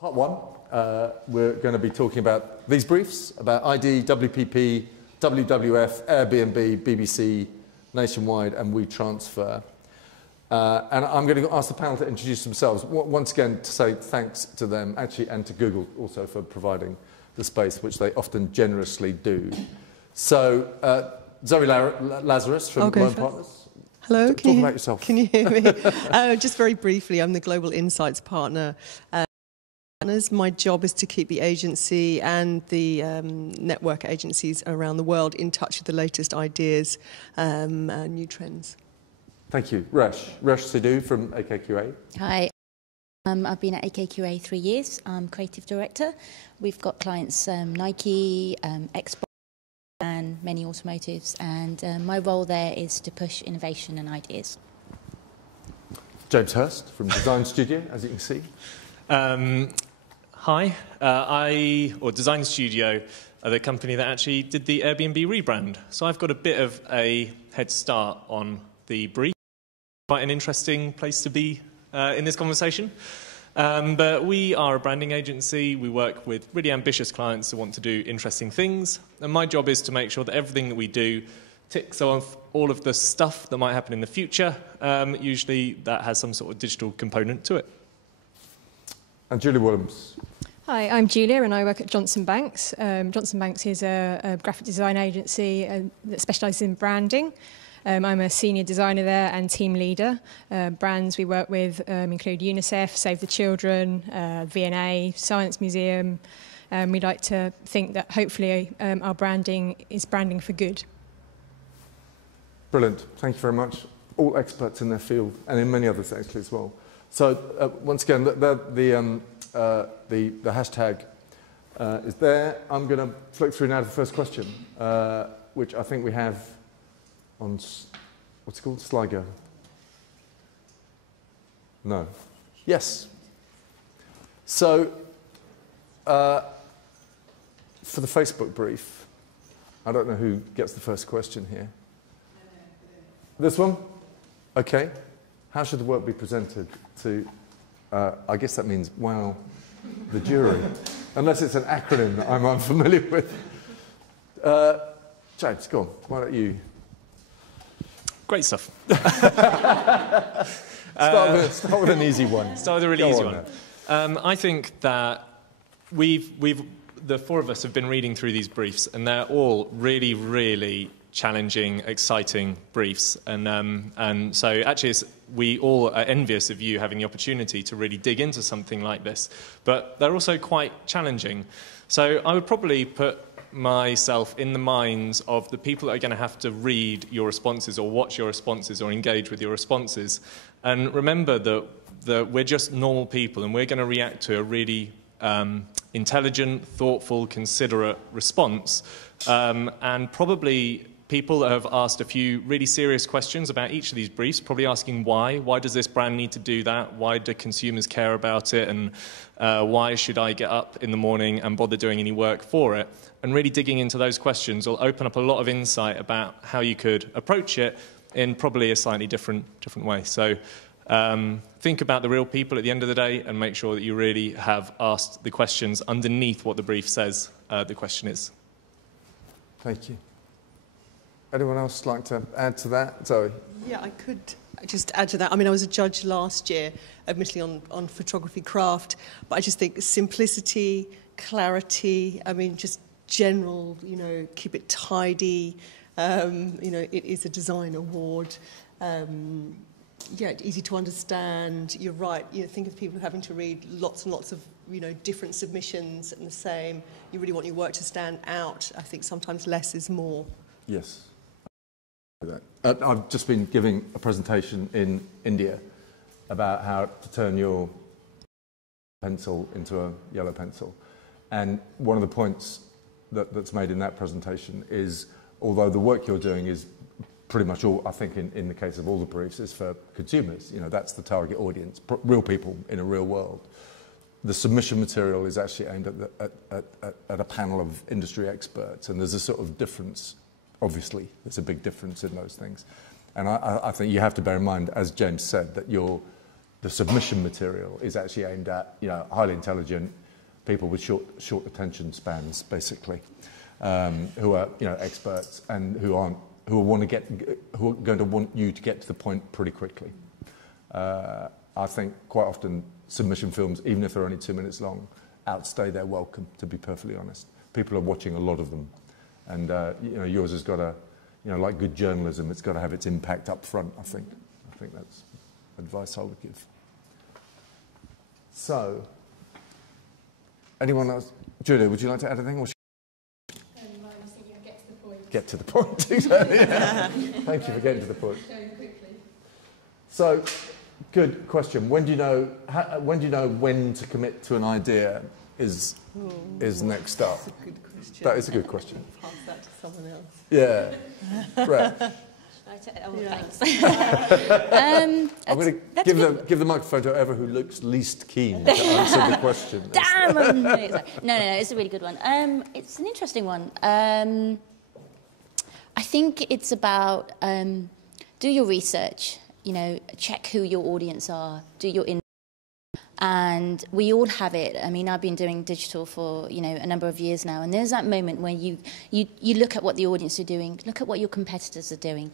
Part one, we're going to be talking about these briefs, about ID, WPP, WWF, Airbnb, BBC, Nationwide, and WeTransfer. And I'm going to ask the panel to introduce themselves. Once again, to say thanks to them, actually, and to Google also for providing the space, which they often generously do. So, Zoe Lazarus from Lone Partners. Hello, talk about yourself. Can you hear me? Just very briefly, I'm the Global Insights Partner. My job is to keep the agency and the network agencies around the world in touch with the latest ideas and new trends. Thank you. Resh Sidhu from AKQA. Hi. I've been at AKQA 3 years. I'm creative director. We've got clients Nike, Xbox, and many automotives, and my role there is to push innovation and ideas. James Hurst from Design Studio, as you can see. Hi, Design Studio are the company that actually did the Airbnb rebrand. So I've got a bit of a head start on the brief. Quite an interesting place to be in this conversation. But we are a branding agency. We work with really ambitious clients who want to do interesting things. And my job is to make sure that everything that we do ticks off all of the stuff that might happen in the future. Usually that has some sort of digital component to it. And Julie Williams. Hi, I'm Julia and I work at Johnson Banks. Johnson Banks is a graphic design agency that specialises in branding. I'm a senior designer there and team leader. Brands we work with include UNICEF, Save the Children, V&A, Science Museum. We'd like to think that hopefully our branding is branding for good. Brilliant. Thank you very much. All experts in their field and in many others actually as well. So once again, the hashtag is there. I'm going to flick through now to the first question, which I think we have on, what's it called? Sligo? No. Yes. So, for the Facebook brief, I don't know who gets the first question here. This one? Okay. How should the work be presented to, I guess that means, wow, the jury. Unless it's an acronym that I'm unfamiliar with. James, go on. Why don't you? Great stuff. Start with an easy one. Start with a really easy one. I think that the four of us have been reading through these briefs, and they're all really, really challenging, exciting briefs. And so actually we all are envious of you having the opportunity to really dig into something like this. But they're also quite challenging. So I would probably put myself in the minds of the people that are going to have to read your responses or watch your responses or engage with your responses. And remember that we're just normal people and we're going to react to a really intelligent, thoughtful, considerate response. And probably people have asked a few really serious questions about each of these briefs, probably asking why. Why does this brand need to do that? Why do consumers care about it? And why should I get up in the morning and bother doing any work for it? And really digging into those questions will open up a lot of insight about how you could approach it in probably a slightly different way. So think about the real people at the end of the day and make sure that you really have asked the questions underneath what the brief says the question is. Thank you. Anyone else like to add to that? Zoe? Yeah, I could just add to that. I mean, I was a judge last year, admittedly on photography craft, but I just think simplicity, clarity, I mean, just general, keep it tidy. It is a design award. Easy to understand. You're right. Think of people having to read lots and lots of, different submissions and the same. You really want your work to stand out. I think sometimes less is more. Yes. I've just been giving a presentation in India about how to turn your pencil into a yellow pencil. And one of the points that's made in that presentation is, although the work you're doing is pretty much all, I think in the case of all the briefs, is for consumers, that's the target audience, real people in a real world. The submission material is actually aimed at a panel of industry experts, and there's a sort of difference. Obviously, there's a big difference in those things. And I think you have to bear in mind, as James said, that the submission material is actually aimed at, you know, highly intelligent people with short attention spans, basically, who are, you know, experts and who are going to want you to get to the point pretty quickly. I think quite often submission films, even if they're only 2 minutes long, outstay their welcome, to be perfectly honest. People are watching a lot of them. And, you know, yours has got to, you know, like good journalism, it's got to have its impact up front, I think. I think that's advice I would give. So, anyone else? Julia, would you like to add anything? Or Get to the point. get to the point. Exactly. Yeah. Thank you for getting to the point. So, good question. When do you know when to commit to an idea is next up? That's a good question. That is a good question. Pass that to someone else. Yeah. Right. Thanks. I'm going to give the microphone to whoever who looks least keen to answer the question. Damn! No, it's a really good one. It's an interesting one. I think it's about do your research. You know, check who your audience are. Do your and we all have it. I mean, I've been doing digital for, you know, a number of years now, and there's that moment where you look at what the audience are doing, look at what your competitors are doing,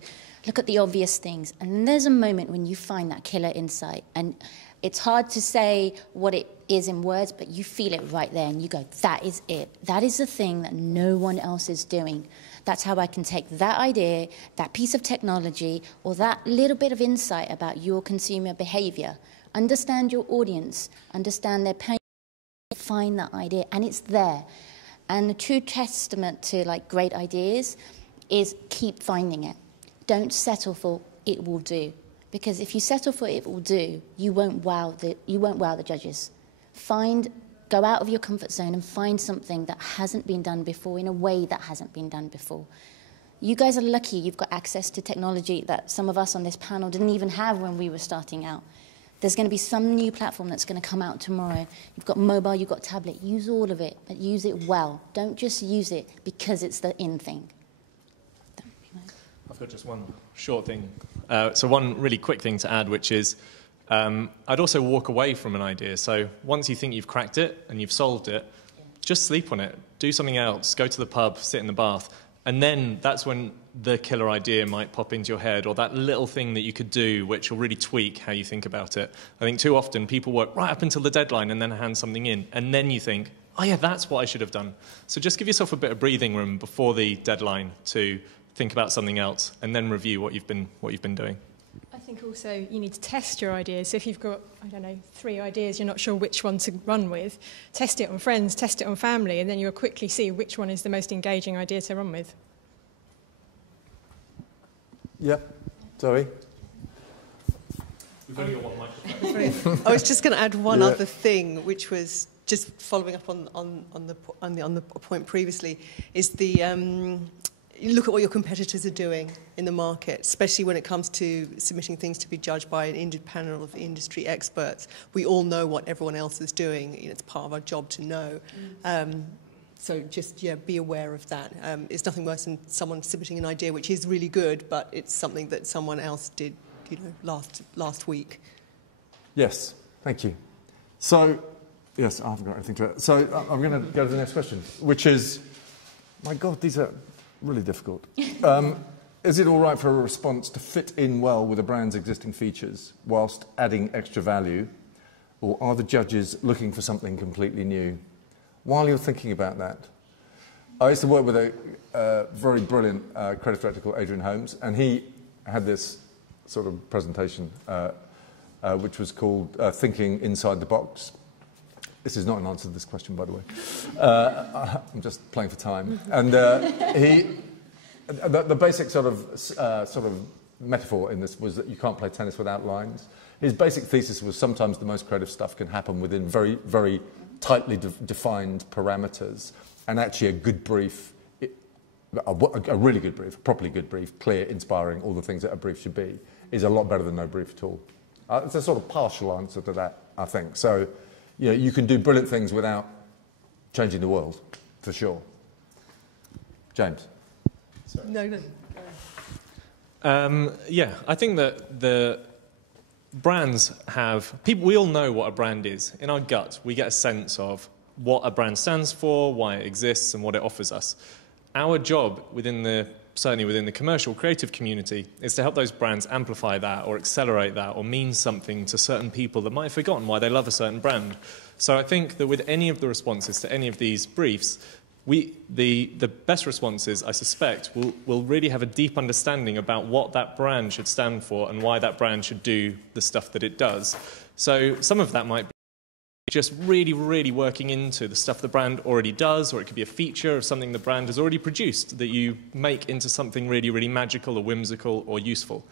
look at the obvious things, and then there's a moment when you find that killer insight, and it's hard to say what it is in words, but you feel it right there, and you go, that is it. That is the thing that no one else is doing. That's how I can take that idea, that piece of technology, or that little bit of insight about your consumer behavior, understand your audience, understand their pain, find that idea, and it's there. And the true testament to like great ideas is keep finding it. Don't settle for it will do, because if you settle for it will do, you won't wow the judges. Go out of your comfort zone and find something that hasn't been done before in a way that hasn't been done before. You guys are lucky you've got access to technology that some of us on this panel didn't even have when we were starting out. There's going to be some new platform that's going to come out tomorrow. You've got mobile, you've got tablet. Use all of it, but use it well. Don't just use it because it's the in thing. I've got just one short thing. So one really quick thing to add, which is I'd also walk away from an idea. So once you think you've cracked it and you've solved it, just sleep on it. Do something else. Go to the pub, sit in the bath. And then that's when the killer idea might pop into your head, or that little thing that you could do which will really tweak how you think about it. I think too often people work right up until the deadline and then hand something in, and then you think, oh yeah, that's what I should have done. So just give yourself a bit of breathing room before the deadline to think about something else, and then review what you've been doing. I think also you need to test your ideas. So if you've got, I don't know, 3 ideas, you're not sure which one to run with, test it on friends, test it on family, and then you'll quickly see which one is the most engaging idea to run with. Yep. Zoe? We've only got one microphone. I was just going to add one other thing, which was just following up on the point previously, is the you look at what your competitors are doing in the market, especially when it comes to submitting things to be judged by an panel of industry experts. We all know what everyone else is doing. You know, it's part of our job to know. So just, be aware of that. It's nothing worse than someone submitting an idea which is really good, but it's something that someone else did, last week. Yes, thank you. So, yes, I haven't got anything to add. So I'm going to go to the next question, which is, my God, these are really difficult. Is it all right for a response to fit in well with a brand's existing features whilst adding extra value, or are the judges looking for something completely new? While you're thinking about that, I used to work with a very brilliant creative director called Adrian Holmes, and he had this sort of presentation which was called Thinking Inside the Box. This is not an answer to this question, by the way. I'm just playing for time. And the basic sort of metaphor in this was that you can't play tennis without lines. His basic thesis was sometimes the most creative stuff can happen within very, very tightly defined parameters, and actually a good brief, a really good brief, a properly good brief, clear, inspiring, all the things that a brief should be, is a lot better than no brief at all. It's a sort of partial answer to that, I think. So, you can do brilliant things without changing the world, for sure. James? Sorry. No. I think that brands have, we all know what a brand is. In our gut, we get a sense of what a brand stands for, why it exists, and what it offers us. Our job certainly within the commercial creative community is to help those brands amplify that or accelerate that or mean something to certain people that might have forgotten why they love a certain brand. So I think that with any of the responses to any of these briefs, the best responses, I suspect, will really have a deep understanding about what that brand should stand for and why that brand should do the stuff that it does. So some of that might be just really, really working into the stuff the brand already does, or it could be a feature of something the brand has already produced that you make into something really, really magical or whimsical or useful.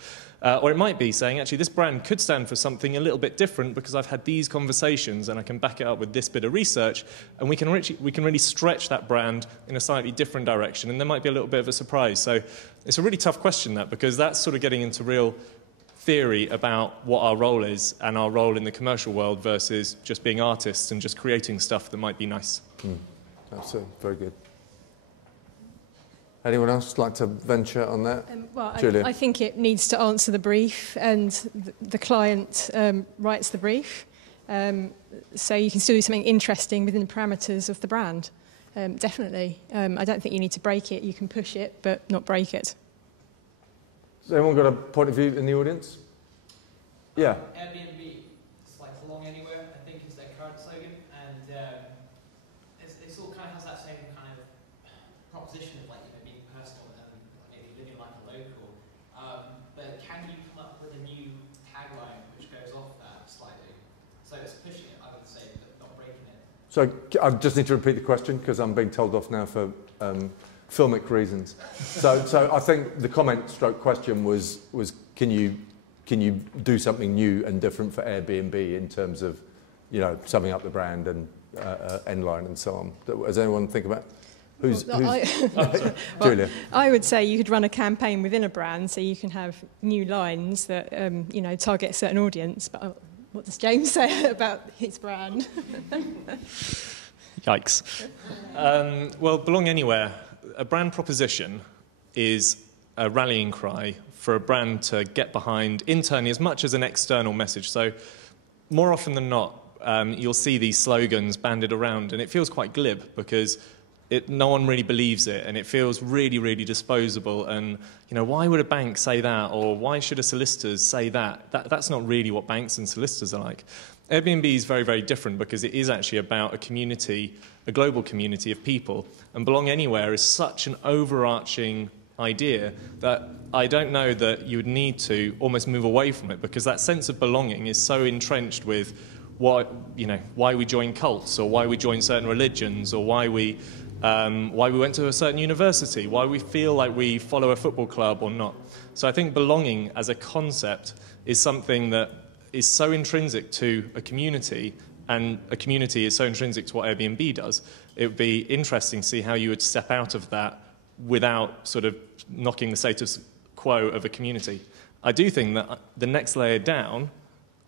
Or it might be saying, actually, this brand could stand for something a little bit different because I've had these conversations and I can back it up with this bit of research, and we can really stretch that brand in a slightly different direction, and there might be a little bit of a surprise. So it's a really tough question, that, because that's sort of getting into real theory about what our role is and our role in the commercial world versus just being artists and just creating stuff that might be nice. Absolutely, very good. Anyone else like to venture on that? Well, Julia? I think it needs to answer the brief, and the client writes the brief. So you can still do something interesting within the parameters of the brand. Definitely. I don't think you need to break it. You can push it, but not break it. Has anyone got a point of view in the audience? Yeah. Airbnb, it's like belong anywhere, I think is their current slogan, and it all kind of has that same kind of proposition of like, being personal and maybe living like a local. But can you come up with a new tagline which goes off that slightly? So it's pushing it, I would say, but not breaking it. So I just need to repeat the question because I'm being told off now for filmic reasons. So I think the comment/question was can you do something new and different for Airbnb in terms of, summing up the brand and endline and so on. Does anyone think about who's Julia? I would say you could run a campaign within a brand, so you can have new lines that target a certain audience. But what does James say about his brand? Yikes. Well, belong anywhere. A brand proposition is a rallying cry for a brand to get behind internally as much as an external message. So more often than not, you'll see these slogans banded around, and it feels quite glib because no one really believes it, and it feels really, really disposable. And why would a bank say that, or why should a solicitor say that? That's not really what banks and solicitors are like. Airbnb is very, very different because it is actually about a community, a global community of people. And belong anywhere is such an overarching idea that I don't know that you would need to almost move away from it, because that sense of belonging is so entrenched with why we join cults, or why we join certain religions, or why we went to a certain university, why we feel like we follow a football club or not. So I think belonging as a concept is something that is so intrinsic to a community, and a community is so intrinsic to what Airbnb does. It would be interesting to see how you would step out of that without sort of knocking the status quo of a community. I do think that the next layer down,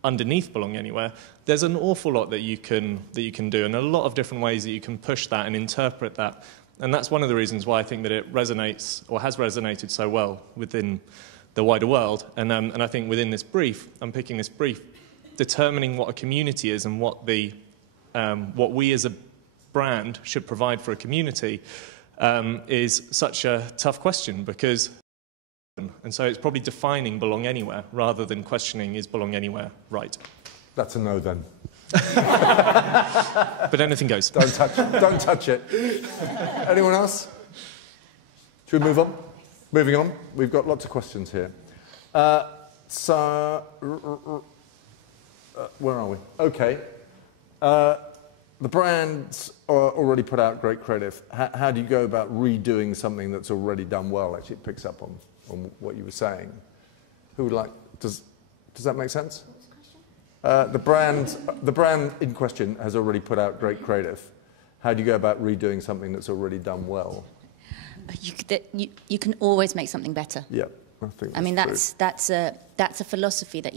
underneath belong anywhere, there's an awful lot that you can do, and a lot of different ways that you can push that and interpret that. And that's one of the reasons why I think that it resonates, or has resonated so well within the wider world. And I think within this brief, I'm picking this brief, determining what a community is and what we as a brand should provide for a community is such a tough question, because, and so it's probably defining belong anywhere rather than questioning is belong anywhere right. That's a no then. But anything goes. Don't touch it. Anyone else? Should we move on? Moving on. We've got lots of questions here. Where are we? Okay. The brands are already put out great creative. How do you go about redoing something that's already done well? Actually, it picks up on what you were saying. Who would like? Does that make sense? The brand in question has already put out great creative. How do you go about redoing something that's already done well? You can always make something better. Yeah, I mean that's a philosophy that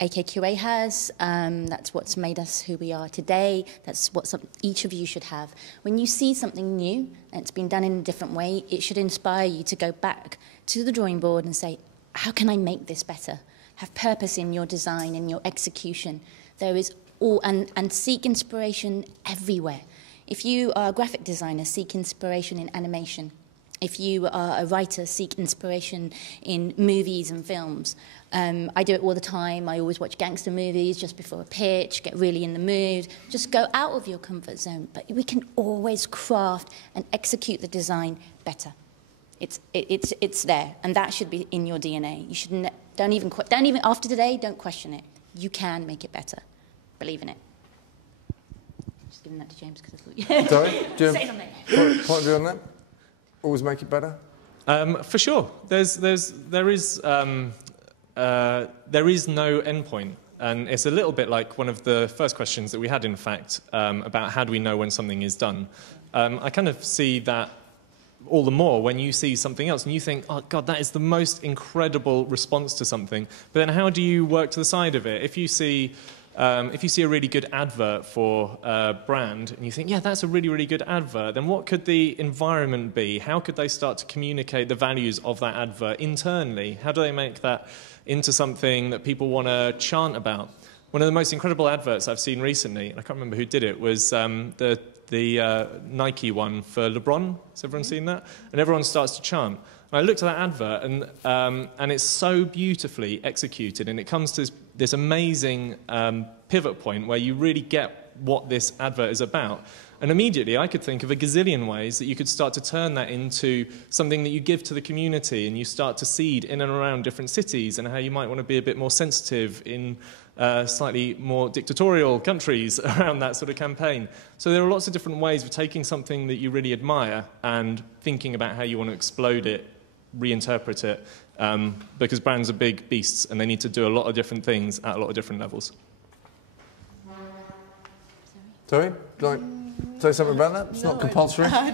AKQA has. That's what's made us who we are today. That's what each of you should have. When you see something new and it's been done in a different way, it should inspire you to go back to the drawing board and say, how can I make this better? Have purpose in your design and your execution. There is and seek inspiration everywhere. If you are a graphic designer, seek inspiration in animation. If you are a writer, seek inspiration in movies and films. I do it all the time. I always watch gangster movies just before a pitch, get really in the mood. Just go out of your comfort zone. But we can always craft and execute the design better. It's there, and that should be in your DNA. You should don't even after today, don't question it. You can make it better. Believe in it. Just giving that to James because I thought. Sorry, Jim. Say something. Point of view on that? Always make it better. For sure. There is no endpoint. And it's a little bit like one of the first questions that we had, in fact, about how do we know when something is done. I kind of see that all the more when you see something else and you think, oh, God, that is the most incredible response to something. But then how do you work to the side of it? If you see a really good advert for a brand and you think, yeah, that's a really, really good advert, then what could the environment be? How could they start to communicate the values of that advert internally? How do they make that into something that people want to chant about? One of the most incredible adverts I've seen recently, and I can't remember who did it, was the Nike one for LeBron. Has everyone seen that? And everyone starts to chant. And I looked at that advert, and it's so beautifully executed, and it comes to this amazing pivot point where you really get what this advert is about. And immediately I could think of a gazillion ways that you could start to turn that into something that you give to the community, and you start to seed in and around different cities, and how you might want to be a bit more sensitive in slightly more dictatorial countries around that sort of campaign. So there are lots of different ways of taking something that you really admire and thinking about how you want to explode it, reinterpret it, because brands are big beasts and they need to do a lot of different things at a lot of different levels. Sorry? Like, say something about that? It's not compulsory. I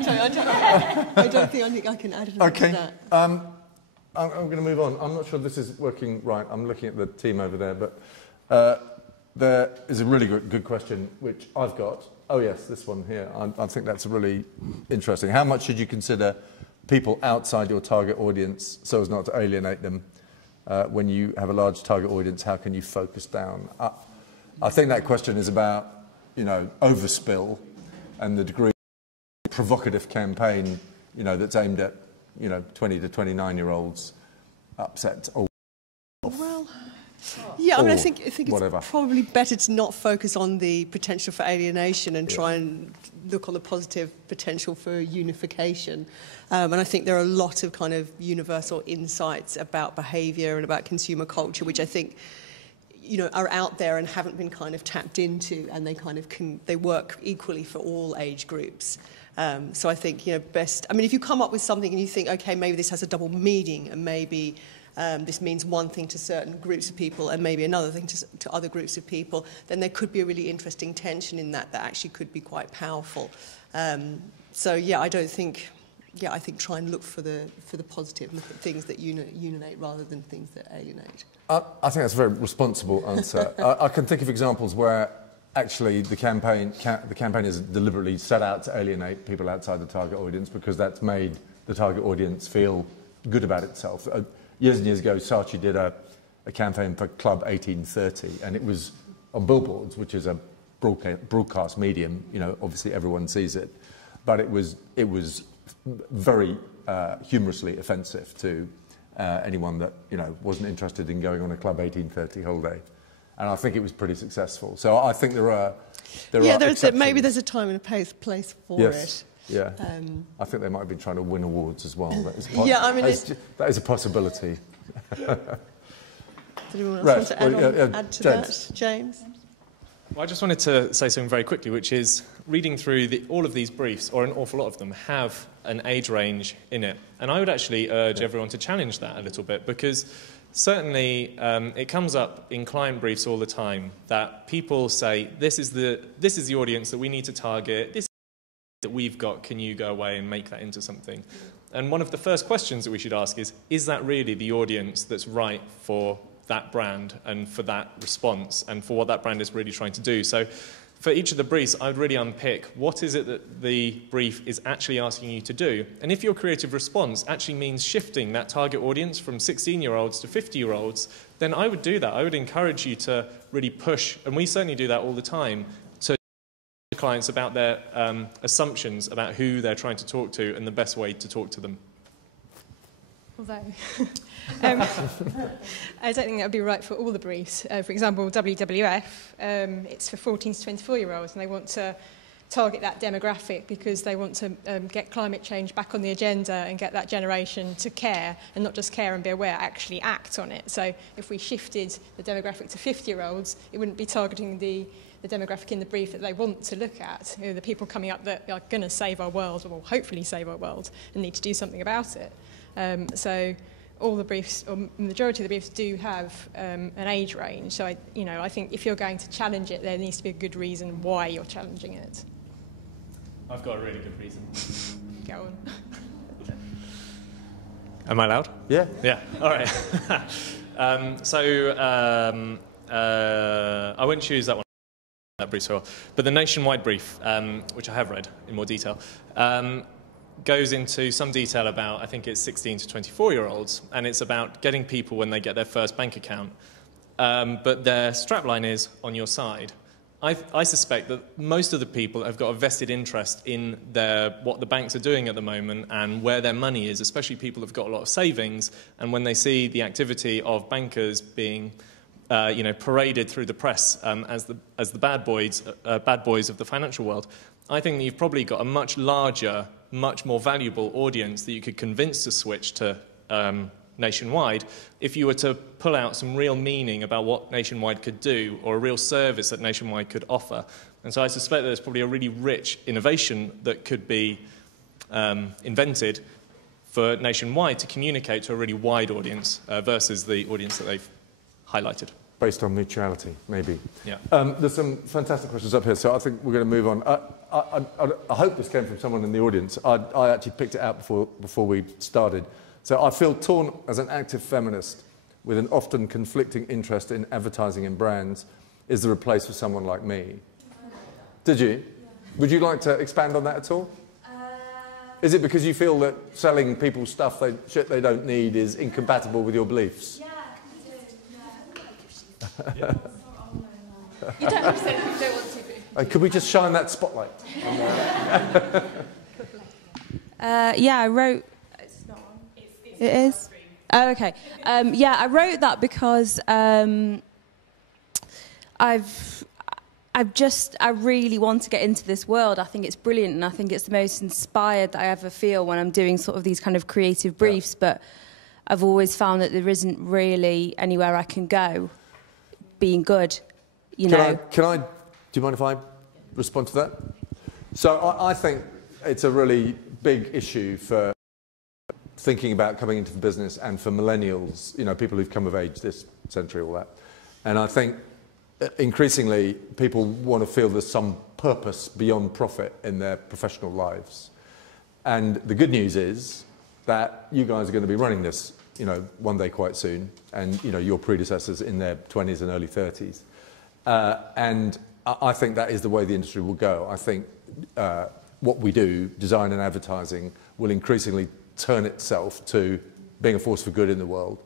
don't think I can add anything Okay. to that. I'm going to move on. I'm not sure this is working right. I'm looking at the team over there, but there is a really good question, which I've got. Oh, yes, this one here. I think that's really interesting. How much should you consider people outside your target audience so as not to alienate them? When you have a large target audience, how can you focus down? I think that question is about, overspill and the degree of provocative campaign, that's aimed at, 20 to 29-year-olds upset. Or Well, yeah, I mean, I think whatever. it's probably better to not focus on the potential for alienation and try and look on the positive potential for unification. And I think there are a lot of kind of universal insights about behaviour and about consumer culture, which I think, are out there and haven't been kind of tapped into, and they kind of they work equally for all age groups. So I think, best. I mean, if you come up with something and you think, okay, maybe this has a double meaning, and maybe this means one thing to certain groups of people and maybe another thing to other groups of people, then there could be a really interesting tension in that actually could be quite powerful. So yeah, I think try and look for the positive, look at things that unite rather than things that alienate. I think that's a very responsible answer. I can think of examples where actually the campaigners deliberately set out to alienate people outside the target audience because that's made the target audience feel good about itself. Years and years ago, Saatchi did a campaign for Club 1830, and it was on billboards, which is a broadcast medium. Obviously everyone sees it, but it was very humorously offensive to anyone that wasn't interested in going on a Club 1830 holiday, and I think it was pretty successful. So I think there are maybe there's a time and a place for it. Yeah, I think they might have been trying to win awards as well. That is a possibility. Does anyone else want to add to that? James? Well, I just wanted to say something very quickly, which is reading through all of these briefs, or an awful lot of them, have an age range in it. And I would actually urge everyone to challenge that a little bit, because certainly it comes up in client briefs all the time that people say, this is the audience that we need to target, this that we've got, can you go away and make that into something? And one of the first questions that we should ask is that really the audience that's right for that brand and for that response and for what that brand is really trying to do? So for each of the briefs, I would really unpick what is it that the brief is actually asking you to do. And if your creative response actually means shifting that target audience from 16-year-olds to 50-year-olds, then I would do that. I would encourage you to really push, and we certainly do that all the time, to clients about their assumptions about who they're trying to talk to and the best way to talk to them. Although, I don't think that would be right for all the briefs. For example, WWF, it's for 14 to 24-year-olds, and they want to target that demographic because they want to get climate change back on the agenda and get that generation to care, and not just care and be aware, actually act on it. So if we shifted the demographic to 50-year-olds, it wouldn't be targeting the demographic in the brief that they want to look at, you know, the people coming up that are going to save our world, or will hopefully save our world, and need to do something about it. So all the briefs, or majority of the briefs, do have an age range. So I think if you're going to challenge it, there needs to be a good reason why you're challenging it. I've got a really good reason. Go on. Am I allowed? Yeah. Yeah. All right. I wouldn't choose that one. That brief, but the nationwide brief, which I have read in more detail, goes into some detail about, I think it's 16 to 24-year-olds, and it's about getting people when they get their first bank account. But their strapline is on your side. I suspect that most of the people have got a vested interest in what the banks are doing at the moment and where their money is, especially people who've got a lot of savings, and when they see the activity of bankers being paraded through the press as the bad boys of the financial world, I think that you've probably got a much larger, much more valuable audience that you could convince to switch to Nationwide if you were to pull out some real meaning about what Nationwide could do, or a real service that Nationwide could offer. And so I suspect that there's probably a really rich innovation that could be invented for Nationwide to communicate to a really wide audience versus the audience that they've highlighted. Based on mutuality, maybe. Yeah. There's some fantastic questions up here, so I think we're going to move on. I hope this came from someone in the audience. I actually picked it out before we started. So I feel torn as an active feminist with an often conflicting interest in advertising and brands. Is there a place for someone like me? Did you? Yeah. Would you like to expand on that at all? Is it because you feel that selling people stuff shit they don't need is incompatible with your beliefs? Yeah, yeah. You don't have to say if you don't want to. Could we just shine that spotlight? Yeah, I wrote... It's not on. It is? Oh, okay. Yeah, I wrote that because I really want to get into this world. I think it's brilliant, and I think it's the most inspired that I ever feel when I'm doing sort of these kind of creative briefs, but I've always found that there isn't really anywhere I can go being good, you know. Do you mind if I respond to that? So I think it's a really big issue for thinking about coming into the business, and for millennials, you know, people who've come of age this century, all that. And I think increasingly people want to feel there's some purpose beyond profit in their professional lives. And the good news is that you guys are going to be running this, you know, one day quite soon, and, you know, your predecessors in their 20s and early 30s. And I think that is the way the industry will go. I think what we do, design and advertising, will increasingly turn itself to being a force for good in the world.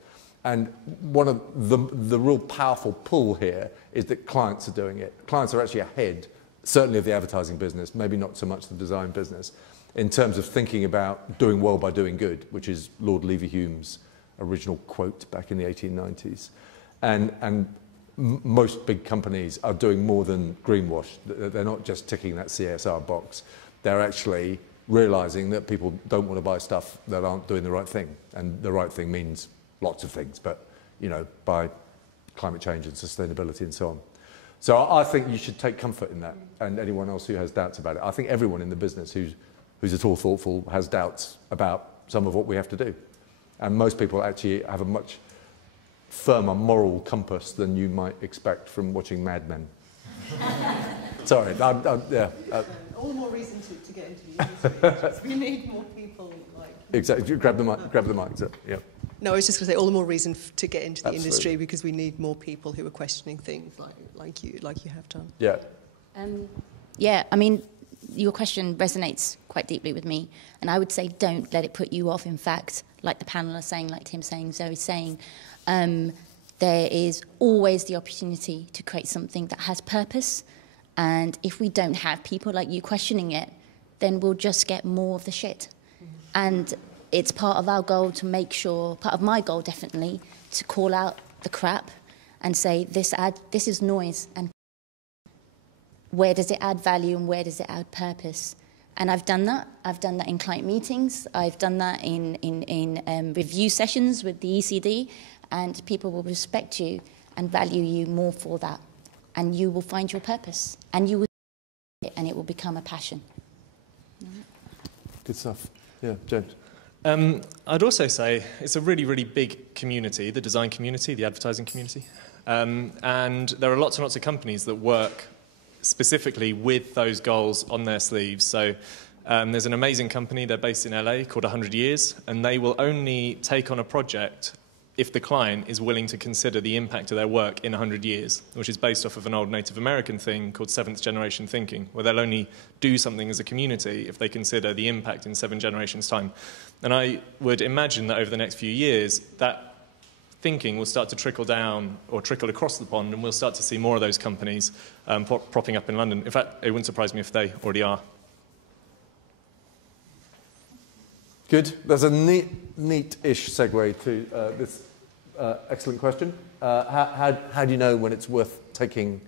And one of the real powerful pull here is that clients are doing it. Clients are actually ahead, certainly of the advertising business, maybe not so much the design business, in terms of thinking about doing well by doing good, which is Lord Leverhulme's original quote back in the 1890s. And most big companies are doing more than greenwash. They're not just ticking that CSR box. They're actually realising that people don't want to buy stuff that aren't doing the right thing. And the right thing means lots of things, but, you know, by climate change and sustainability and so on. So I think you should take comfort in that, and anyone else who has doubts about it. I think everyone in the business who's at all thoughtful has doubts about some of what we have to do. And most people actually have a much firmer moral compass than you might expect from watching Mad Men. Sorry, yeah. All the more reason to get into the industry. We need more people like... Exactly, grab the mic. So, yeah. No, I was just going to say, all the more reason to get into the industry, because we need more people who are questioning things like you have done. Yeah. Yeah, I mean, your question resonates quite deeply with me, and I would say don't let it put you off. In fact, like the panel are saying, like Tim's saying, Zoe's saying, there is always the opportunity to create something that has purpose. And if we don't have people like you questioning it, then we'll just get more of the shit. And it's part of our goal to make sure, part of my goal definitely, to call out the crap and say, this is noise, and where does it add value and where does it add purpose? And I've done that. I've done that in client meetings. I've done that in review sessions with the ECD, and people will respect you and value you more for that. And you will find your purpose, and you will, and it will become a passion. Good stuff. Yeah, James. I'd also say it's a really, really big community, the design community, the advertising community. And there are lots and lots of companies that work specifically with those goals on their sleeves. So there's an amazing company, they're based in LA, called 100 Years, and they will only take on a project if the client is willing to consider the impact of their work in 100 years, which is based off of an old Native American thing called seventh generation thinking, where they'll only do something as a community if they consider the impact in 7 generations' time. And I would imagine that over the next few years, that thinking will start to trickle down or trickle across the pond, and we'll start to see more of those companies propping up in London. In fact, it wouldn't surprise me if they already are. Good. There's a neat-ish segue to this excellent question. How do you know when it's worth taking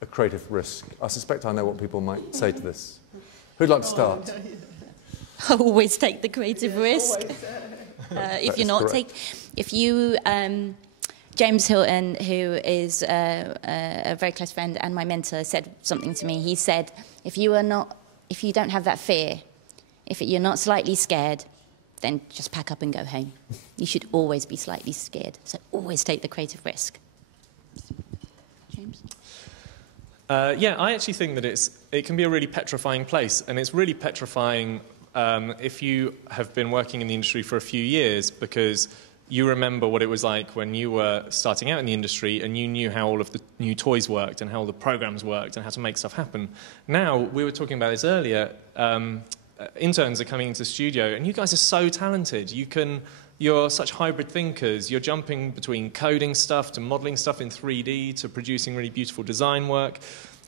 a creative risk? I suspect I know what people might say to this. Who'd like to start? I always take the creative risk. If you, James Hilton, who is a very close friend and my mentor, said something to me. He said, if you don't have that fear, if you're not slightly scared, then just pack up and go home. You should always be slightly scared. So always take the creative risk. James? Yeah, I actually think that it can be a really petrifying place, and it's really petrifying if you have been working in the industry for a few years, because you remember what it was like when you were starting out in the industry and you knew how all of the new toys worked and how all the programs worked and how to make stuff happen. Now, we were talking about this earlier, interns are coming into the studio, and you guys are so talented. You're such hybrid thinkers. You're jumping between coding stuff to modeling stuff in 3D to producing really beautiful design work.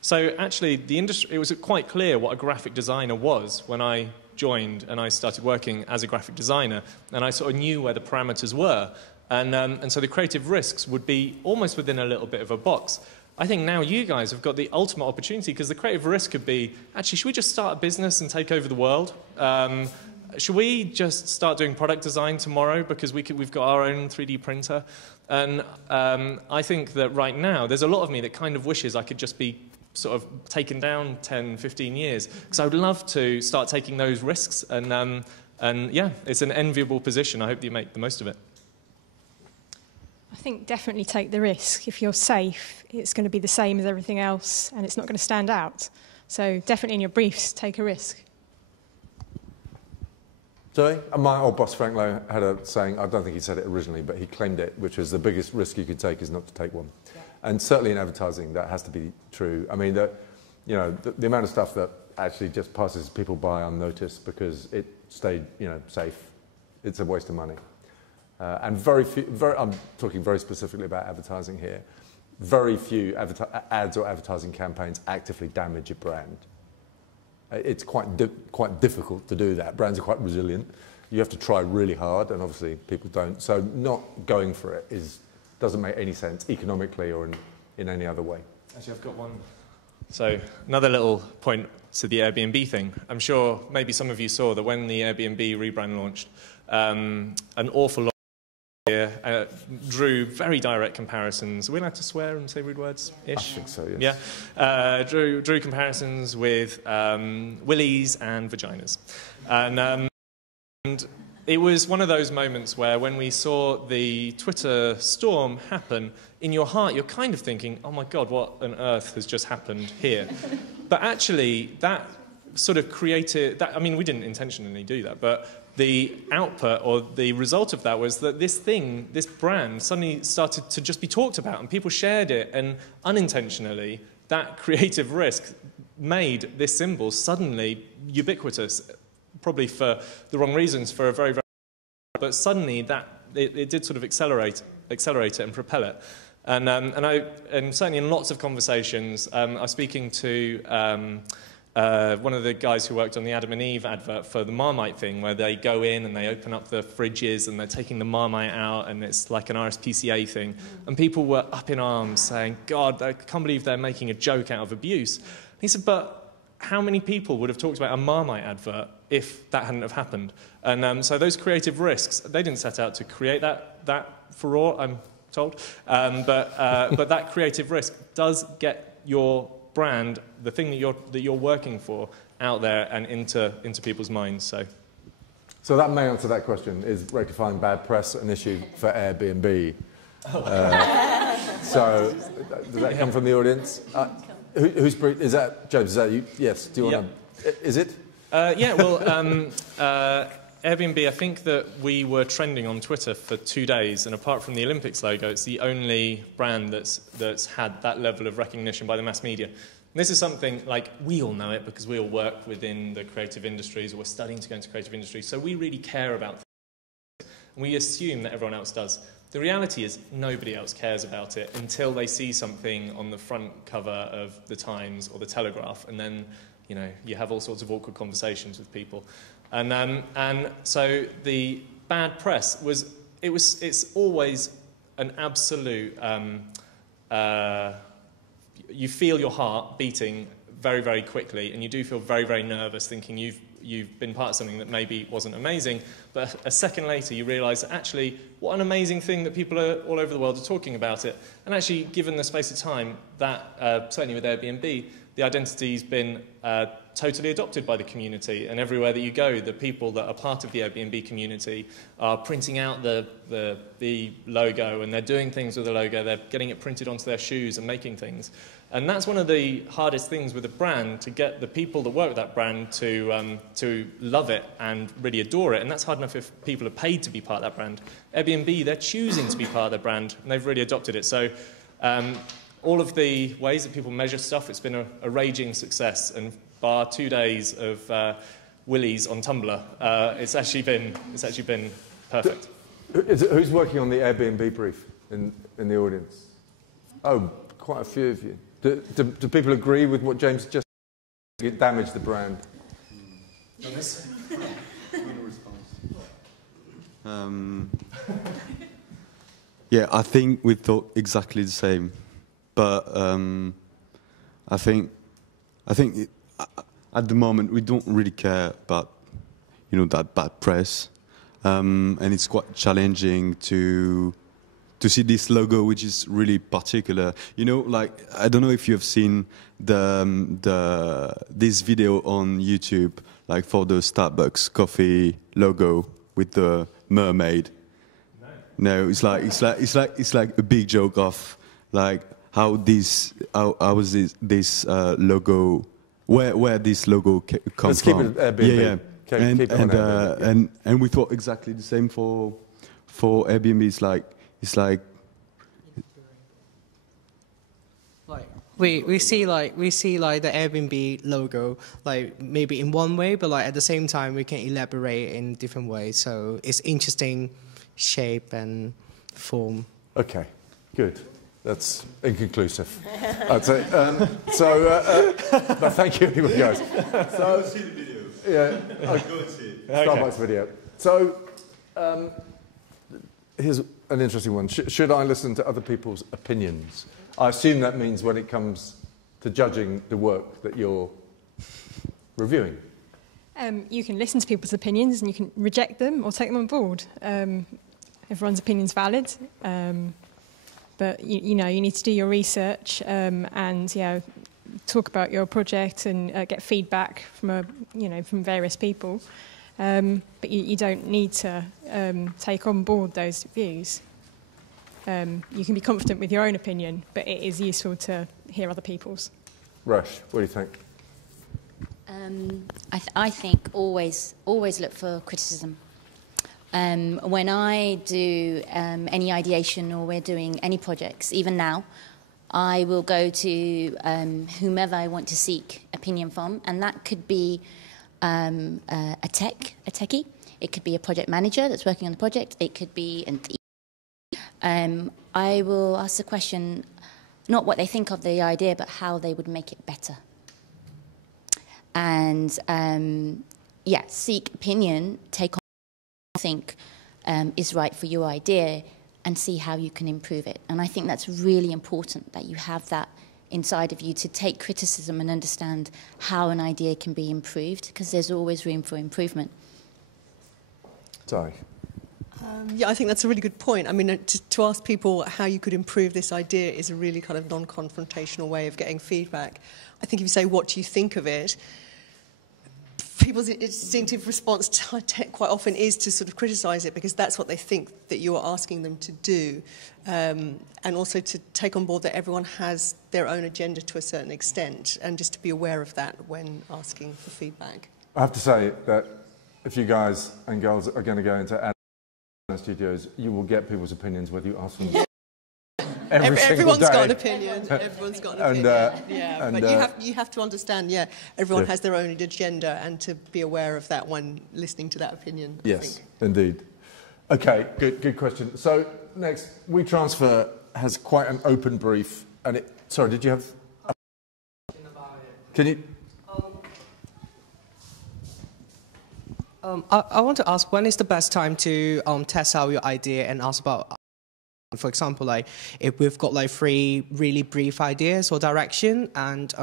So actually, the industry, it was quite clear what a graphic designer was when I joined and I started working as a graphic designer, and I sort of knew where the parameters were. And so the creative risks would be almost within a little bit of a box. I think now you guys have got the ultimate opportunity, because the creative risk could be, actually, should we just start a business and take over the world? Should we just start doing product design tomorrow because we've got our own 3D printer? And I think that right now, there's a lot of me that kind of wishes I could just be sort of taken down 10, 15 years, because I would love to start taking those risks. And yeah, it's an enviable position. I hope that you make the most of it. I think definitely take the risk. If you're safe, it's going to be the same as everything else, and it's not going to stand out. So definitely in your briefs, take a risk. Zoe? My old boss, Frank Lowe, had a saying, I don't think he said it originally, but he claimed it, which was the biggest risk you could take is not to take one. Yeah. And certainly in advertising, that has to be true. I mean, the amount of stuff that actually just passes people by unnoticed because it stayed, safe, it's a waste of money. And very few, I'm talking very specifically about advertising here, very few ads or advertising campaigns actively damage a brand. It's quite difficult to do that. Brands are quite resilient. You have to try really hard, and obviously people don't. So not going for it doesn't make any sense economically or in any other way. Actually, I've got one. So another little point to the Airbnb thing. I'm sure maybe some of you saw that when the Airbnb rebrand launched, an awful lot drew very direct comparisons. Are we allowed to swear and say rude words? I think so, yes. Yeah. Drew comparisons with willies and vaginas. And it was one of those moments where when we saw the Twitter storm happen, in your heart you're kind of thinking, oh my God, what on earth has just happened here? But actually that sort of created, we didn't intentionally do that, but the output or the result of that was that this brand suddenly started to just be talked about, and people shared it, and unintentionally that creative risk made this symbol suddenly ubiquitous, probably for the wrong reasons, for a very, very, but suddenly that it did sort of accelerate it and propel it. And certainly in lots of conversations, I was speaking to one of the guys who worked on the Adam and Eve advert for the Marmite thing, where they go in and they open up the fridges and they're taking the Marmite out, and it's like an RSPCA thing. And people were up in arms saying, God, I can't believe they're making a joke out of abuse. And he said, but how many people would have talked about a Marmite advert if that hadn't have happened? And so those creative risks, they didn't set out to create that furore, I'm told. But that creative risk does get your brand, the thing that you're working for, out there and into people's minds. So that may answer that question. Is rectifying bad press an issue for Airbnb? So does that come from the audience? Who's is that James? Is that you? Yes. Do you want to? Is it? Yeah. Well, Airbnb. I think that we were trending on Twitter for 2 days, and apart from the Olympics logo, it's the only brand that's had that level of recognition by the mass media. And this is something like we all know it because we all work within the creative industries, or we're studying to go into creative industries. So we really care about things. And we assume that everyone else does. The reality is nobody else cares about it until they see something on the front cover of the Times or the Telegraph, and then you have all sorts of awkward conversations with people. And so the bad press it's always an absolute. You feel your heart beating very, very quickly, and you do feel very, very nervous, thinking you've been part of something that maybe wasn't amazing. But a second later, you realise that actually, what an amazing thing that people all over the world are talking about it. And actually, given the space of time, that certainly with Airbnb, the identity's been totally adopted by the community, and everywhere that you go, the people that are part of the Airbnb community are printing out the logo, and they're doing things with the logo. They're getting it printed onto their shoes and making things. And that's one of the hardest things with a brand, to get the people that work with that brand to love it and really adore it. And that's hard enough if people are paid to be part of that brand. Airbnb, they're choosing to be part of the brand, and they've really adopted it. So all of the ways that people measure stuff, it's been a raging success. And bar 2 days of Willies on Tumblr, it's actually been perfect. Who's working on the Airbnb brief in the audience? Oh, quite a few of you. Do people agree with what James just said? It damaged the brand. On this? Yeah, I think we thought exactly the same, but I think at the moment we don't really care about that bad press, and it's quite challenging to see this logo, which is really particular. Like, I don't know if you have seen this video on YouTube, like for the Starbucks coffee logo with the mermaid. No, it's like a big joke of like how was this logo, where this logo comes from. Let's keep it Airbnb. Yeah. Okay, keep it on Airbnb. And we thought exactly the same for Airbnb. It's like we see the Airbnb logo like maybe in one way, but like at the same time we can elaborate in different ways. So it's interesting shape and form. Okay, good. That's inconclusive. I'd say. But thank you anyway, guys. So see the video. Yeah, Go and see it. Starbucks video. So here's an interesting one. Should I listen to other people's opinions? I assume that means when it comes to judging the work that you're reviewing. You can listen to people's opinions and you can reject them or take them on board. Everyone's opinion's valid, but you need to do your research and talk about your project and get feedback from from various people. But you don't need to take on board those views. You can be confident with your own opinion, but it is useful to hear other people's. Rush, what do you think? I think always look for criticism. When I do any ideation or we're doing any projects, even now, I will go to whomever I want to seek opinion from, and that could be a techie. It could be a project manager that's working on the project. It could be I will ask the question, not what they think of the idea, but how they would make it better. And yeah, seek opinion, take on what you think is right for your idea, and see how you can improve it. And I think that's really important, that you have that inside of you to take criticism and understand how an idea can be improved, because there's always room for improvement. Sorry. Yeah, I think that's a really good point. I mean, to ask people how you could improve this idea is a really kind of non-confrontational way of getting feedback. I think if you say, what do you think of it, people's instinctive response quite often is to sort of criticise it, because that's what they think that you are asking them to do. And also to take on board that everyone has their own agenda to a certain extent, and just to be aware of that when asking for feedback. I have to say that if you guys and girls are going to go into ad studios, you will get people's opinions whether you ask them. Everyone's got an opinion. Everyone's got an opinion. But you have to understand. Yeah, everyone has their own agenda, and to be aware of that when listening to that opinion. Yes, I think. indeed. Okay, good question. So next, WeTransfer has quite an open brief, and it. Sorry, did you have? Can you? I want to ask, when is the best time to test out your idea and ask about, for example, like if we've got like 3 really brief ideas or direction, and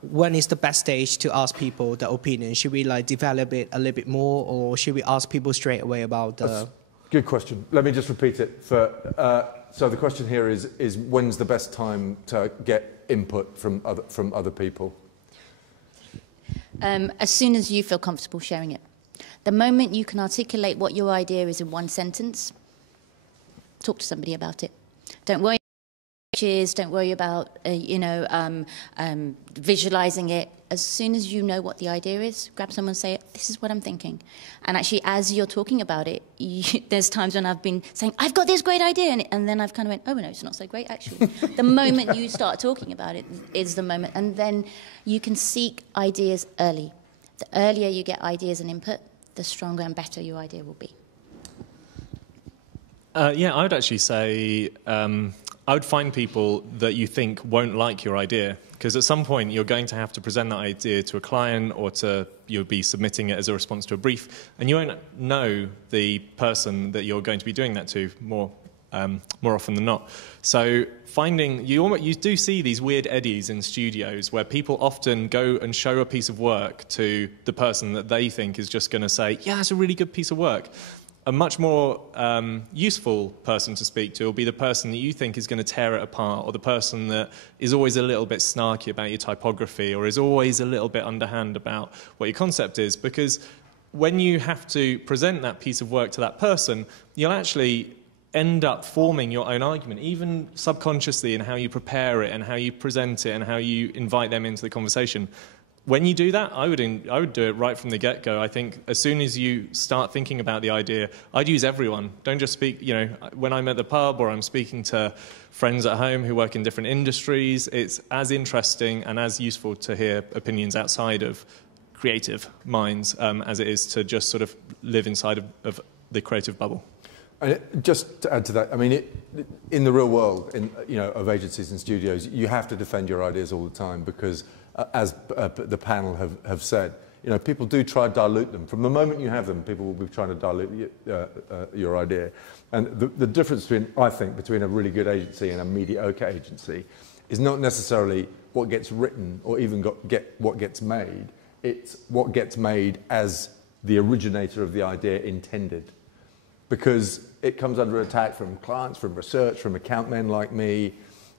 when is the best stage to ask people their opinion? Should we like develop it a little bit more, or should we ask people straight away about the... That's good question. Let me just repeat it. So the question here is when's the best time to get input from other people? As soon as you feel comfortable sharing it. The moment you can articulate what your idea is in one sentence, talk to somebody about it. Don't worry about pictures, don't worry about, visualizing it. As soon as you know what the idea is, grab someone and say, this is what I'm thinking. And actually, as you're talking about it, there's times when I've been saying, I've got this great idea, and then I've kind of went, oh, no, it's not so great, actually. The moment you start talking about it is the moment. And then you can seek ideas early. The earlier you get ideas and input, the stronger and better your idea will be. Yeah, I would actually say I would find people that you think won't like your idea, because at some point you're going to have to present that idea to a client, or you'll be submitting it as a response to a brief, and you won't know the person that you're going to be doing that to more often than not. So finding, you do see these weird eddies in studios where people often go and show a piece of work to the person that they think is just going to say, yeah, it's a really good piece of work. A much more useful person to speak to will be the person that you think is going to tear it apart, or the person that is always a little bit snarky about your typography, or is always a little bit underhand about what your concept is. Because when you have to present that piece of work to that person, you'll actually end up forming your own argument, even subconsciously, in how you prepare it and how you present it and how you invite them into the conversation. When you do that, I would do it right from the get-go. I think as soon as you start thinking about the idea, I'd use everyone. Don't just speak, when I'm at the pub or I'm speaking to friends at home who work in different industries, it's as interesting and as useful to hear opinions outside of creative minds as it is to just sort of live inside of the creative bubble. Just to add to that, I mean, in the real world, of agencies and studios, you have to defend your ideas all the time, because as the panel have said, people do try to dilute them. From the moment you have them, people will be trying to dilute your idea. And the difference I think, between a really good agency and a mediocre agency is not necessarily what gets written or even what gets made. It's what gets made as the originator of the idea intended. Because it comes under attack from clients, from research, from account men like me.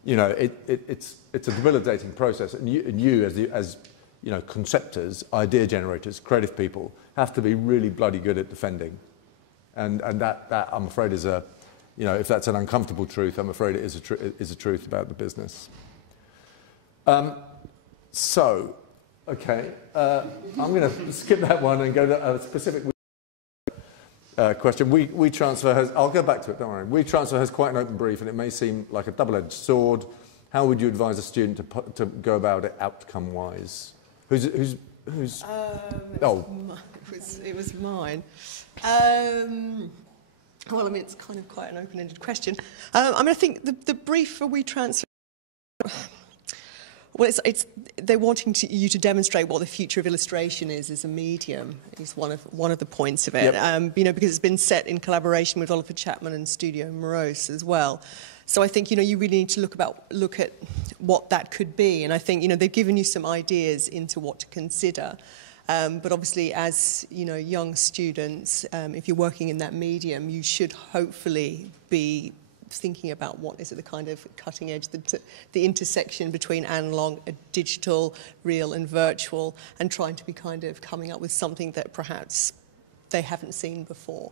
It's a debilitating process, and you as conceptors, idea generators, creative people, have to be really bloody good at defending, and that I'm afraid is if that's an uncomfortable truth, I'm afraid it is a truth about the business. So, okay, I'm going to skip that one and go to a specific question. WeTransfer has, I'll go back to it, don't worry. WeTransfer has quite an open brief, and it may seem like a double-edged sword. How would you advise a student to go about it outcome-wise? Who's it was mine. Well, I mean, it's kind of quite an open-ended question. I mean, I think the brief for WeTransfer, well, they're wanting you to demonstrate what the future of illustration is as a medium. Is one of the points of it. Yep. You know, because it's been set in collaboration with Oliver Chapman and Studio Morose as well. So I think, you know, you really need to look at what that could be. And I think, you know, they've given you some ideas into what to consider. But obviously, as, you know, young students, if you're working in that medium, you should hopefully be thinking about what is it, the kind of cutting edge, the intersection between analog, digital, real and virtual, and trying to be kind of coming up with something that perhaps they haven't seen before.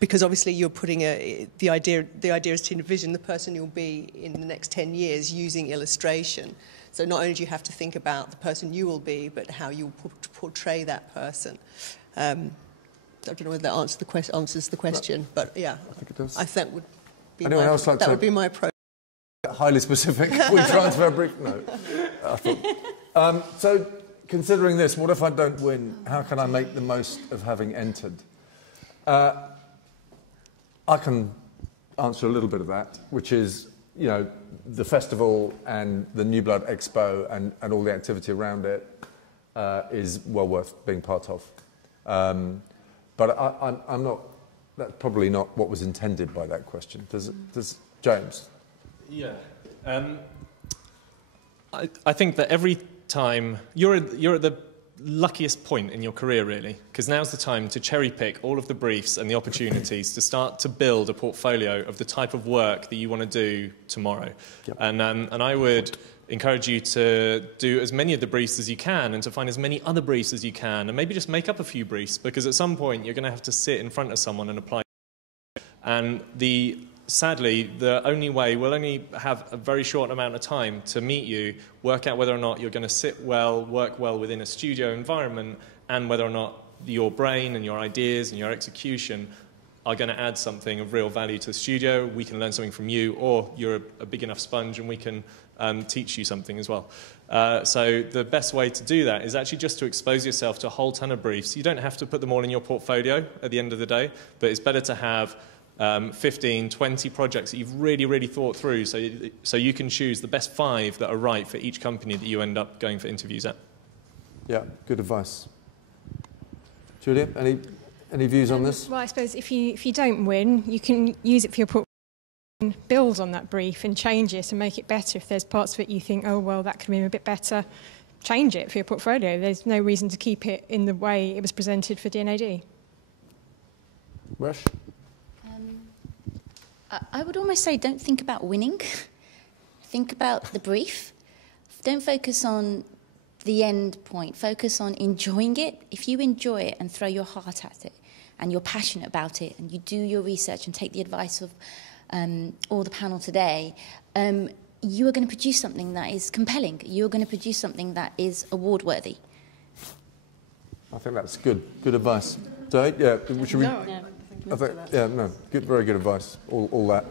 Because obviously you're putting the idea is to envision the person you'll be in the next 10 years using illustration. So not only do you have to think about the person you will be, but how you portray that person. I don't know whether that answers the question, but yeah, I think it does. I think that would be my approach. Highly specific. We transfer a brief. No. I thought. So, considering this, what if I don't win? How can I make the most of having entered? I can answer a little bit of that, which is, you know, the festival and the New Blood Expo and all the activity around it is well worth being part of. But I'm not. That's probably not what was intended by that question. Does James? Yeah. I think that every time you're at the luckiest point in your career, really, because now's the time to cherry pick all of the briefs and the opportunities to start to build a portfolio of the type of work that you want to do tomorrow. Yep. And I would encourage you to do as many of the briefs as you can and to find as many other briefs as you can, and maybe just make up a few briefs, because at some point you're going to have to sit in front of someone and apply. And sadly, we'll only have a very short amount of time to meet you, work out whether or not you're going to sit well, work well within a studio environment, and whether or not your brain and your ideas and your execution are going to add something of real value to the studio. We can learn something from you, or you're a big enough sponge and we can teach you something as well. So the best way to do that is actually just to expose yourself to a whole ton of briefs. You don't have to put them all in your portfolio at the end of the day, but it's better to have 15, 20 projects that you've really, really thought through, so you can choose the best 5 that are right for each company that you end up going for interviews at. Yeah, good advice. Julia, any views on this? Well, I suppose if you don't win, you can use it for your portfolio and build on that brief and change it and make it better. If there's parts of it you think, oh, well, that could have been a bit better, change it for your portfolio. There's no reason to keep it in the way it was presented for D&AD. Rush? I would almost say don't think about winning. Think about the brief. Don't focus on the end point. Focus on enjoying it. If you enjoy it and throw your heart at it and you're passionate about it and you do your research and take the advice of all the panel today, you are going to produce something that is compelling. You're going to produce something that is award-worthy. I think that's good advice. So, yeah, should we... No. I think, yeah, no, very good advice, all that.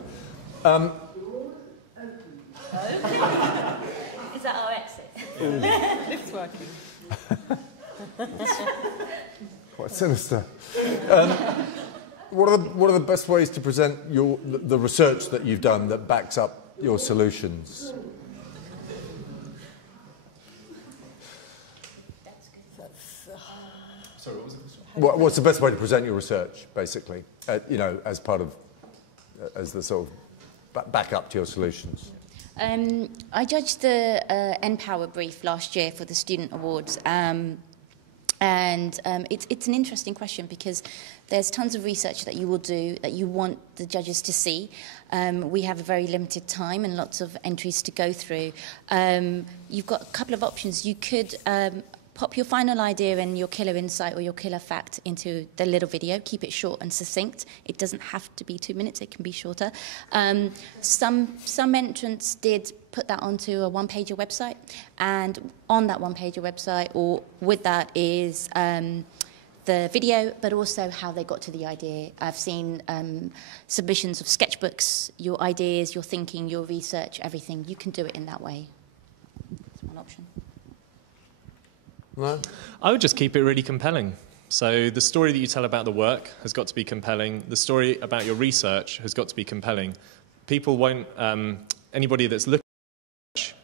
Is that our exit? Lift's working. Quite sinister. What are the best ways to present the research that you've done that backs up your solutions? Sorry, what was it? What's the best way to present your research, basically, you know, as part of, as the sort of back-up to your solutions? I judged the NPower brief last year for the Student Awards, and it's an interesting question because there's tons of research that you will do that you want the judges to see. We have a very limited time and lots of entries to go through. You've got a couple of options. You could pop your final idea and your killer insight or your killer fact into the little video. Keep it short and succinct. It doesn't have to be 2 minutes. It can be shorter. Some entrants did put that onto a one-pager website, and on that one-pager website, or with that, is the video, but also how they got to the idea. I've seen submissions of sketchbooks, your ideas, your thinking, your research, everything. You can do it in that way. That's one option. No? I would just keep it really compelling. So the story that you tell about the work has got to be compelling. The story about your research has got to be compelling. People won't, anybody that's looking,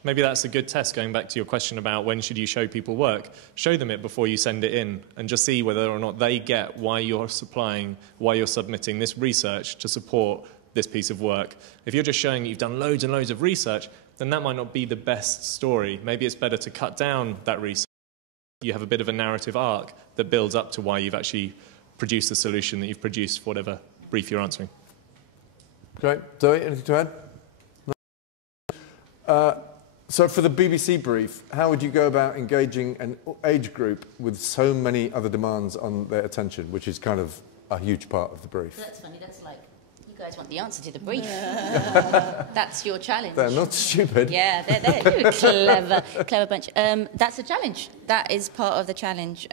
maybe that's a good test, going back to your question about when should you show people work. Show them it before you send it in and just see whether or not they get why you're submitting this research to support this piece of work. If you're just showing that you've done loads and loads of research, then that might not be the best story. Maybe it's better to cut down that research. You have a bit of a narrative arc that builds up to why you've actually produced the solution that you've produced for whatever brief you're answering. Great. Zoe, anything to add? So for the BBC brief, how would you go about engaging an age group with so many other demands on their attention, which is kind of a huge part of the brief? That's funny. That's like, you guys want the answer to the brief. That's your challenge. They're not stupid. Yeah, they're a clever bunch. That's a challenge. That is part of the challenge.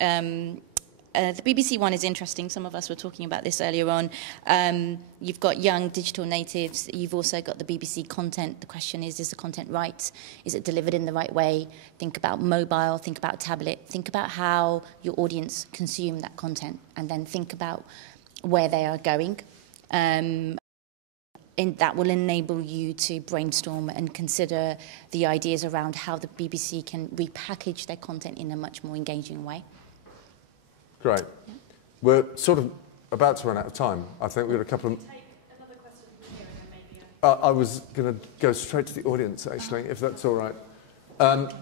The BBC one is interesting. Some of us were talking about this earlier on. You've got young digital natives. You've also got the BBC content. The question is the content right? Is it delivered in the right way? Think about mobile, think about tablet, think about how your audience consume that content, and then think about where they are going. And that will enable you to brainstorm and consider the ideas around how the BBC can repackage their content in a much more engaging way. Great. Yeah. We're sort of about to run out of time. I think we've got a couple of... Take another question from here and then maybe... I was going to go straight to the audience, actually, if that's all right. Has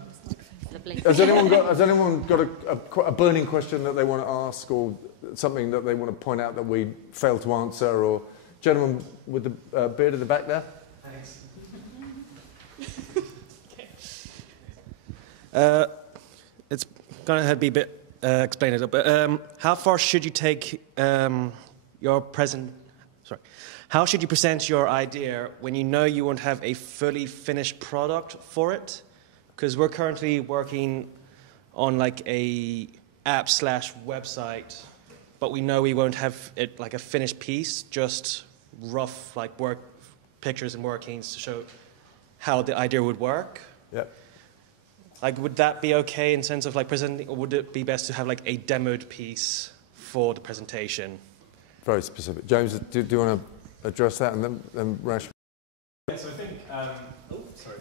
anyone got a burning question that they want to ask, or something that they want to point out that we failed to answer? Or gentleman with the beard at the back there? Thanks. It's going to be a bit... explain it, but how far should you take how should you present your idea when you know you won't have a fully finished product for it? Because we're currently working on like a app/website, but we know we won't have it like a finished piece, just rough like pictures and workings to show how the idea would work. Yep. Like, would that be okay in sense of like presenting, or would it be best to have like a demoed piece for the presentation? Very specific. James, do you want to address that, and then Rash? Yeah, so I think, sorry.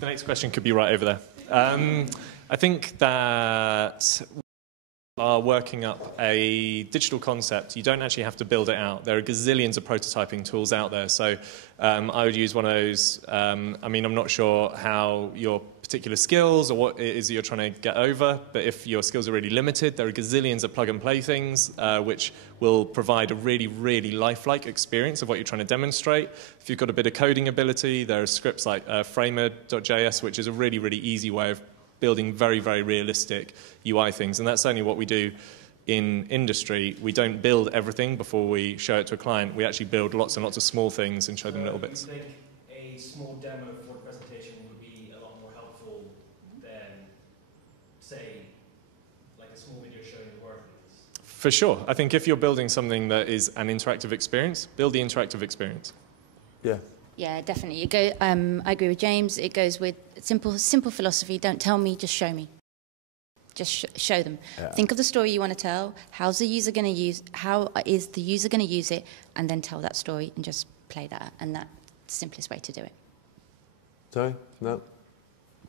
The next question could be right over there. I think that we are working up a digital concept. You don't actually have to build it out. There are gazillions of prototyping tools out there. So I would use one of those. I mean, I'm not sure how your particular skills or what it is that you're trying to get over, but if your skills are really limited, there are gazillions of plug-and-play things which will provide a really, really lifelike experience of what you're trying to demonstrate. If you've got a bit of coding ability, there are scripts like framer.js, which is a really, really easy way of building very, very realistic UI things, and that's certainly what we do in industry. We don't build everything before we show it to a client. We actually build lots and lots of small things and show them little bits. Do you think a small demo for the presentation would be a lot more helpful than, say, like a small video showing the workings? For sure. I think if you're building something that is an interactive experience, build the interactive experience. Yeah. Yeah, definitely. I agree with James. It goes with simple philosophy. Don't tell me, just show me. Just show them. Yeah. Think of the story you want to tell. How is the user going to use it? And then tell that story and just play that. And that's the simplest way to do it. Sorry? No?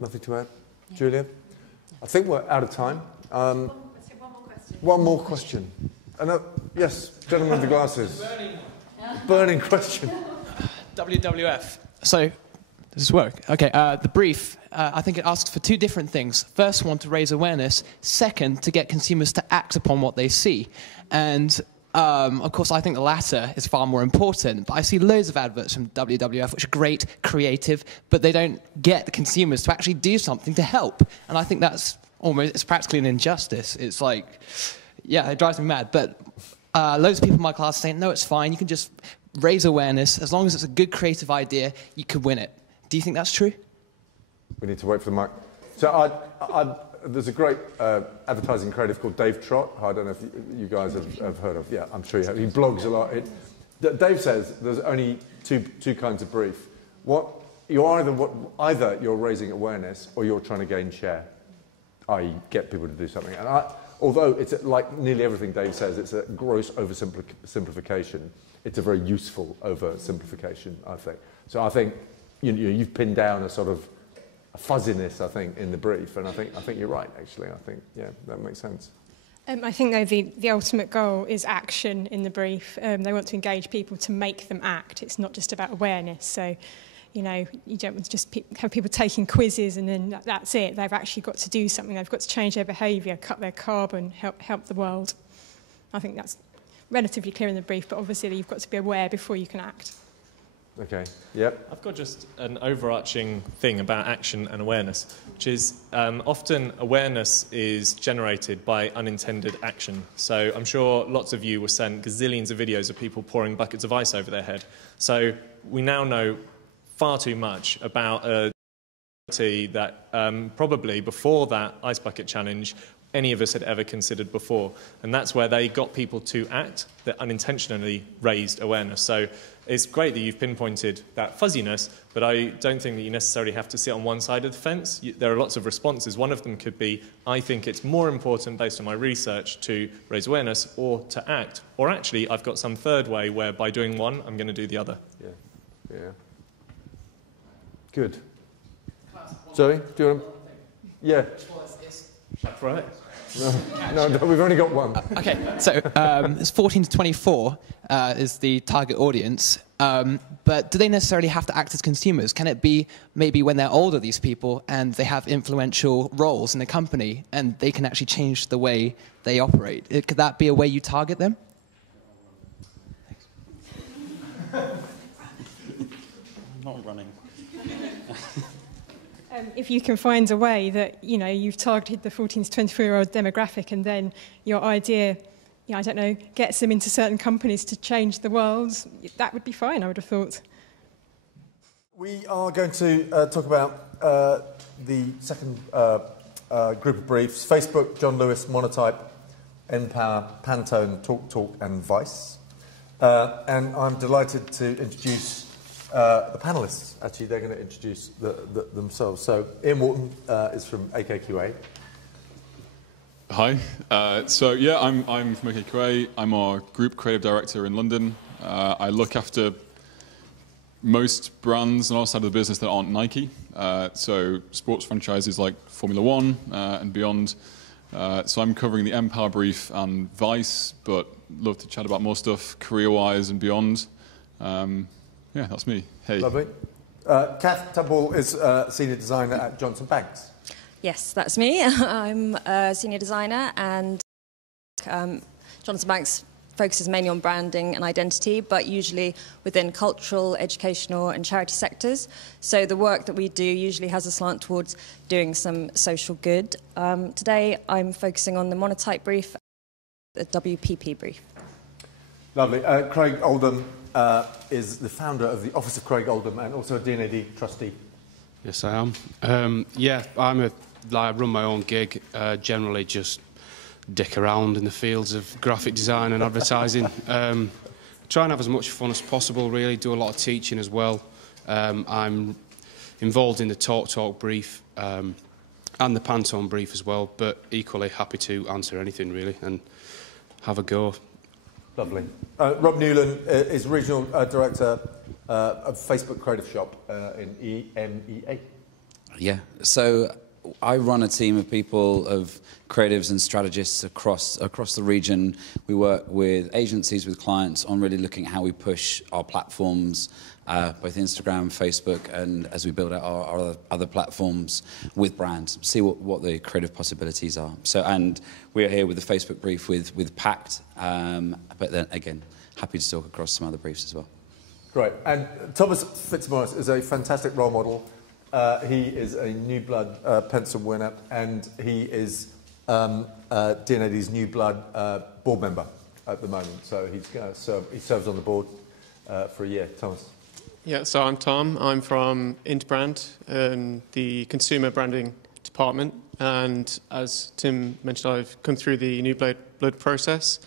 Nothing to add? Yeah. Julia? I think we're out of time. One more question. One more question. Yes, gentleman with the glasses. Burning question. WWF. So, does this work? Okay, the brief, I think it asks for two different things. First one, to raise awareness. Second, to get consumers to act upon what they see. And, of course, I think the latter is far more important. But I see loads of adverts from WWF, which are great, creative, but they don't get the consumers to actually do something to help. And I think that's it's practically an injustice. It's like, yeah, it drives me mad. But loads of people in my class saying, no, it's fine, you can just raise awareness. As long as it's a good creative idea, you could win it. Do you think that's true? We need to wait for the mic. So there's a great advertising creative called Dave Trott. I don't know if you guys have heard of. Yeah, I'm sure you have. He blogs a lot. Dave says there's only two kinds of brief. Either you're raising awareness or you're trying to gain share, i.e. get people to do something. And although it's like nearly everything Dave says, it's a gross oversimplification. It's a very useful oversimplification, I think. So I think you've pinned down a sort of a fuzziness, I think, in the brief, and I think you're right, actually. I think, yeah, that makes sense. I think, though, the ultimate goal is action in the brief. They want to engage people to make them act. It's not just about awareness. So, you don't want to just have people taking quizzes and then that's it. They've actually got to do something. They've got to change their behaviour, cut their carbon, help the world. I think that's relatively clear in the brief, but obviously you've got to be aware before you can act. Okay, yep. I've got just an overarching thing about action and awareness, which is often awareness is generated by unintended action. So I'm sure lots of you were sent gazillions of videos of people pouring buckets of ice over their head. So we now know far too much about a that probably before that ice bucket challenge any of us had ever considered before. And that's where they got people to act, that unintentionally raised awareness. So it's great that you've pinpointed that fuzziness, but I don't think that you necessarily have to sit on one side of the fence. There are lots of responses. One of them could be, I think it's more important, based on my research, to raise awareness or to act. Or actually, I've got some third way where by doing one, I'm going to do the other. Yeah, yeah. Good. Zoe, do you want to? Yeah. Right. No, we've only got one. Okay, so it's 14 to 24 is the target audience, but do they necessarily have to act as consumers? Can it be maybe when they're older, these people, and they have influential roles in the company, and they can actually change the way they operate? Could that be a way you target them? I'm not running. If you can find a way that, you've targeted the 14 to 24-year-old demographic and then your idea, I don't know, gets them into certain companies to change the world, that would be fine, I would have thought. We are going to talk about the second group of briefs. Facebook, John Lewis, Monotype, Empower, Pantone, TalkTalk and Vice. And I'm delighted to introduce the panellists. Actually, they're going to introduce themselves. So, Ian Wharton is from AKQA. Hi. I'm from AKQA. I'm our group creative director in London. I look after most brands on our side of the business that aren't Nike. So, sports franchises like Formula One and beyond. So I'm covering the Empower brief and Vice, but love to chat about more stuff career-wise and beyond. Yeah, that's me. Hey. Lovely. Kath Tubwell is senior designer at Johnson Banks. Yes, that's me. I'm a senior designer, and Johnson Banks focuses mainly on branding and identity, but usually within cultural, educational and charity sectors. So the work that we do usually has a slant towards doing some social good. Today I'm focusing on the Monotype brief, the WPP brief. Lovely. Craig Oldham is the founder of the Office of Craig Oldham and also a D&AD trustee. Yes, I am. I run my own gig, generally just dick around in the fields of graphic design and advertising. Try and have as much fun as possible, really. Do a lot of teaching as well. I'm involved in the TalkTalk brief and the Pantone brief as well, but equally happy to answer anything, really, and have a go. Lovely. Rob Newland is Regional Director of Facebook Creative Shop in EMEA. Yeah, so I run a team of people, of creatives and strategists across the region. We work with agencies, with clients on really looking at how we push our platforms, both Instagram, Facebook, and as we build out our other platforms with brands, see what the creative possibilities are. So, and we're here with the Facebook brief with Pact, but then again, happy to talk across some other briefs as well. Great. And Thomas Fitzmaurice is a fantastic role model. He is a New Blood pencil winner, and he is D&AD's New Blood board member at the moment. So he serves on the board for a year. Thomas. Yeah, so I'm Tom. I'm from Interbrand, the consumer branding department. And as Tim mentioned, I've come through the New Blood process,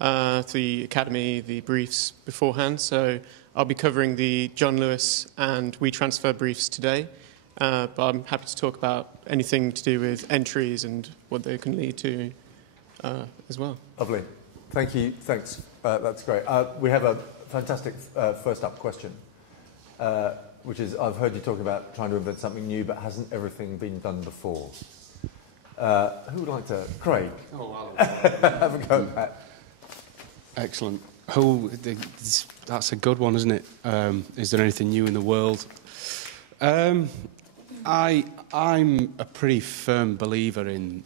the academy, the briefs beforehand. So I'll be covering the John Lewis and WeTransfer briefs today. But I'm happy to talk about anything to do with entries and what they can lead to as well. Lovely. Thank you. Thanks. That's great. We have a fantastic first up question, which is, I've heard you talk about trying to invent something new, but hasn't everything been done before? Who would like to? Craig. Oh, have a go at that. Excellent. That's a good one, isn't it? Is there anything new in the world? I'm a pretty firm believer in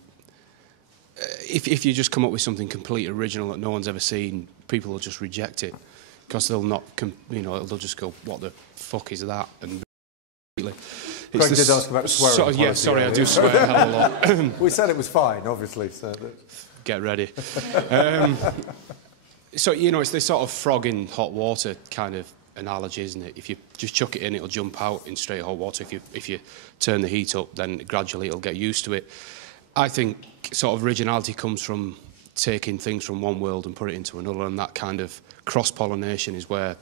if you just come up with something completely original that no one's ever seen, people will just reject it because they'll not, they'll just go, "What the fuck is that?" And Craig did ask about the swearing. Yeah, sorry, I do swear a hell of a lot. We said it was fine, obviously. So get ready. So it's this sort of frog in hot water kind of analogy, isn't it? If you just chuck it in, it'll jump out in straight hot water. If you turn the heat up, then gradually it'll get used to it. I think sort of originality comes from taking things from one world and put it into another, and that kind of cross-pollination is where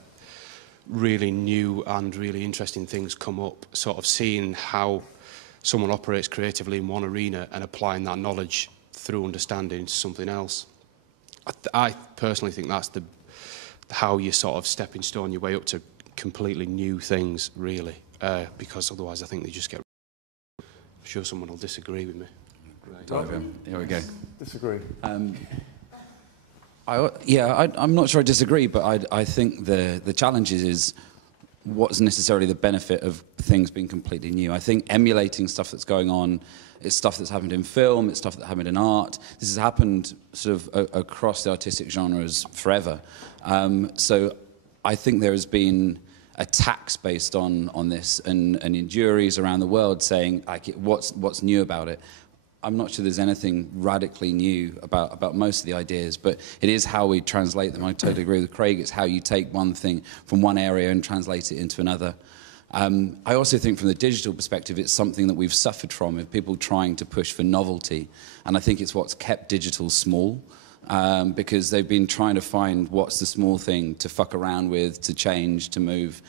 really new and really interesting things come up, sort of seeing how someone operates creatively in one arena and applying that knowledge through understanding to something else. I personally think that's how you sort of stepping stone your way up to completely new things, really, because otherwise I think they just get... I'm sure someone will disagree with me. Right. Here we go. Disagree. I'm not sure I disagree, but I think the challenge is what's necessarily the benefit of things being completely new. I think emulating stuff that's going on is stuff that's happened in film, it's stuff that happened in art. This has happened sort of across the artistic genres forever. So I think there has been attacks based on this, and in juries around the world saying, like, what's new about it? I'm not sure there's anything radically new about most of the ideas, but it is how we translate them. I totally agree with Craig. It's how you take one thing from one area and translate it into another. I also think from the digital perspective, it's something that we've suffered from, of people trying to push for novelty. And I think it's what's kept digital small, because they've been trying to find what's the small thing to fuck around with, to change, to move.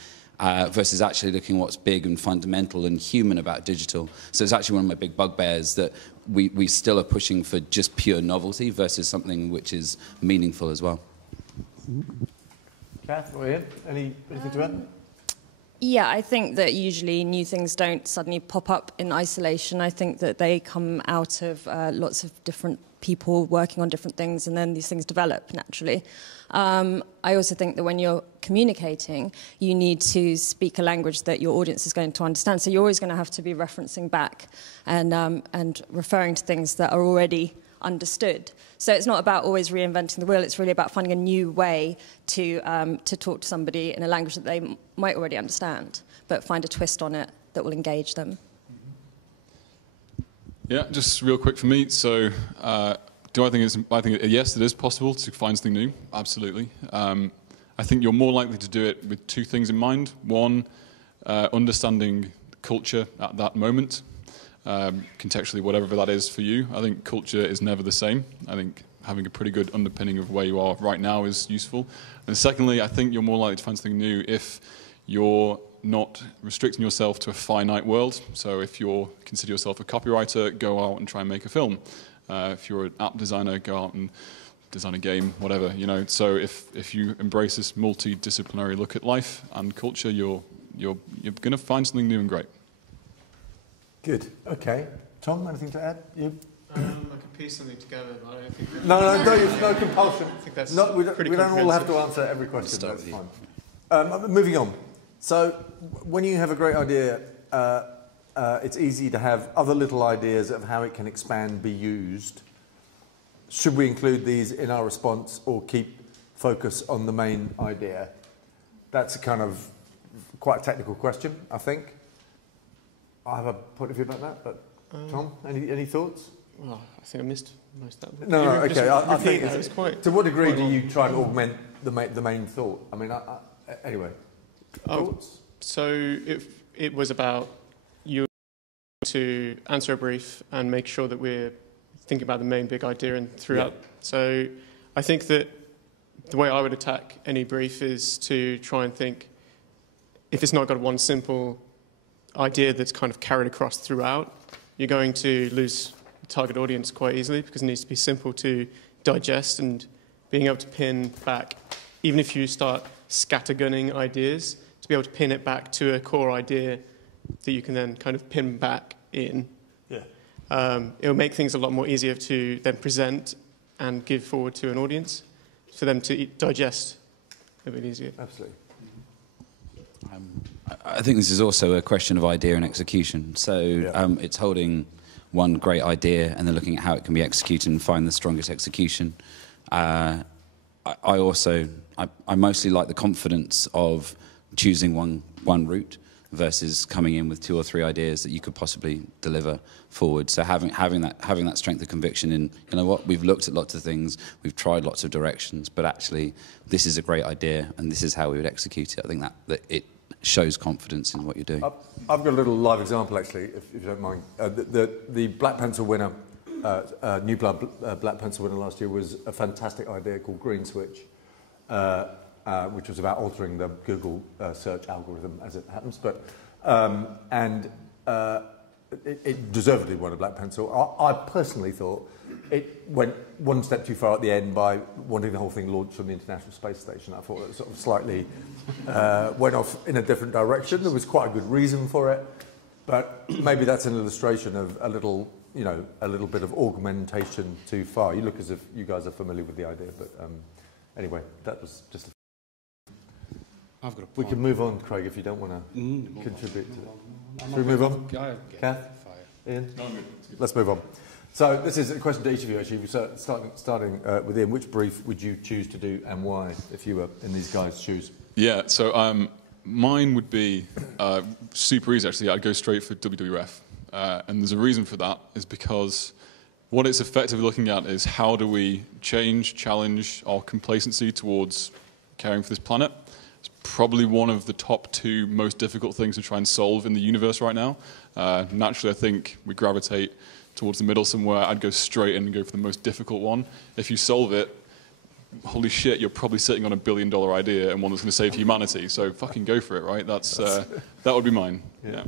Versus actually looking what's big and fundamental and human about digital. So it's actually one of my big bugbears that we still are pushing for just pure novelty versus something which is meaningful as well. Kath, anything to add? Yeah, I think that usually new things don't suddenly pop up in isolation. I think that they come out of lots of different people working on different things, and then these things develop naturally. I also think that when you're communicating, you need to speak a language that your audience is going to understand. So you're always going to have to be referencing back and referring to things that are already understood. So it's not about always reinventing the wheel. It's really about finding a new way to talk to somebody in a language that they might already understand, but find a twist on it that will engage them. Yeah, just real quick for me. So, I think yes, it is possible to find something new. Absolutely. I think you're more likely to do it with two things in mind. One, understanding culture at that moment, contextually, whatever that is for you. I think culture is never the same. I think having a pretty good underpinning of where you are right now is useful. And secondly, I think you're more likely to find something new if you're not restricting yourself to a finite world. So if you consider yourself a copywriter, go out and try and make a film. If you're an app designer, go out and design a game, whatever. So if you embrace this multidisciplinary look at life and culture, you're going to find something new and great. Good. Okay. Tom, anything to add? You? I could piece something together, but I don't think that... No compulsion. I think that's we don't all have to answer every question. That's fine. Moving on. So when you have a great idea, it's easy to have other little ideas of how it can expand, be used. Should we include these in our response or keep focus on the main idea? That's a kind of quite a technical question, I think. I have a point of view about that, but Tom, any thoughts? Well, I think I missed most of that. No, okay. I think it's quite... To what degree do you try and augment the main thought? I mean, anyway. Thoughts? So it was about you to answer a brief and make sure that we're thinking about the main big idea and throughout. Yeah. So I think that the way I would attack any brief is to try and think, if it's not got one simple idea that's kind of carried across throughout, you're going to lose the target audience quite easily, because it needs to be simple to digest, and being able to pin back, even if you start scattergunning ideas, to be able to pin it back to a core idea that you can then kind of pin back in. Yeah. It'll make things a lot more easier to then present and give forward to an audience, for them to digest a bit easier. Absolutely. I think this is also a question of idea and execution. So it's holding one great idea and then looking at how it can be executed and find the strongest execution. I mostly like the confidence of choosing one route versus coming in with 2 or 3 ideas that you could possibly deliver forward. So having that strength of conviction in, you know what, we've looked at lots of things, we've tried lots of directions, but actually this is a great idea and this is how we would execute it. I think that it shows confidence in what you're doing. I've got a little live example, actually, if you don't mind. The Black Pencil winner, New Blood Black Pencil winner last year, was a fantastic idea called Green Switch, which was about altering the Google search algorithm, as it happens. But it deservedly won a Black Pencil. I personally thought it went one step too far at the end by wanting the whole thing launched from the International Space Station. I thought it sort of slightly went off in a different direction. There was quite a good reason for it, but maybe that's an illustration of a little bit of augmentation too far. You look as if you guys are familiar with the idea, but anyway, that was just. I've got a we can move on, Craig, if you don't want to contribute to it. Should we move on? Kath? Ian? No, let's move on. So this is a question to each of you, actually. Starting with Ian, which brief would you choose to do and why, if you were in these guys' shoes? Yeah, so mine would be super easy, actually. I'd go straight for WWF. And there's a reason for that, is because what it's effectively looking at is how do we challenge our complacency towards caring for this planet. It's probably one of the top 2 most difficult things to try and solve in the universe right now. Naturally, I think we gravitate towards the middle somewhere. I'd go straight in and go for the most difficult one. If you solve it, holy shit, you're probably sitting on $1 billion idea and one that's going to save humanity. So fucking go for it, right? That would be mine. Yeah.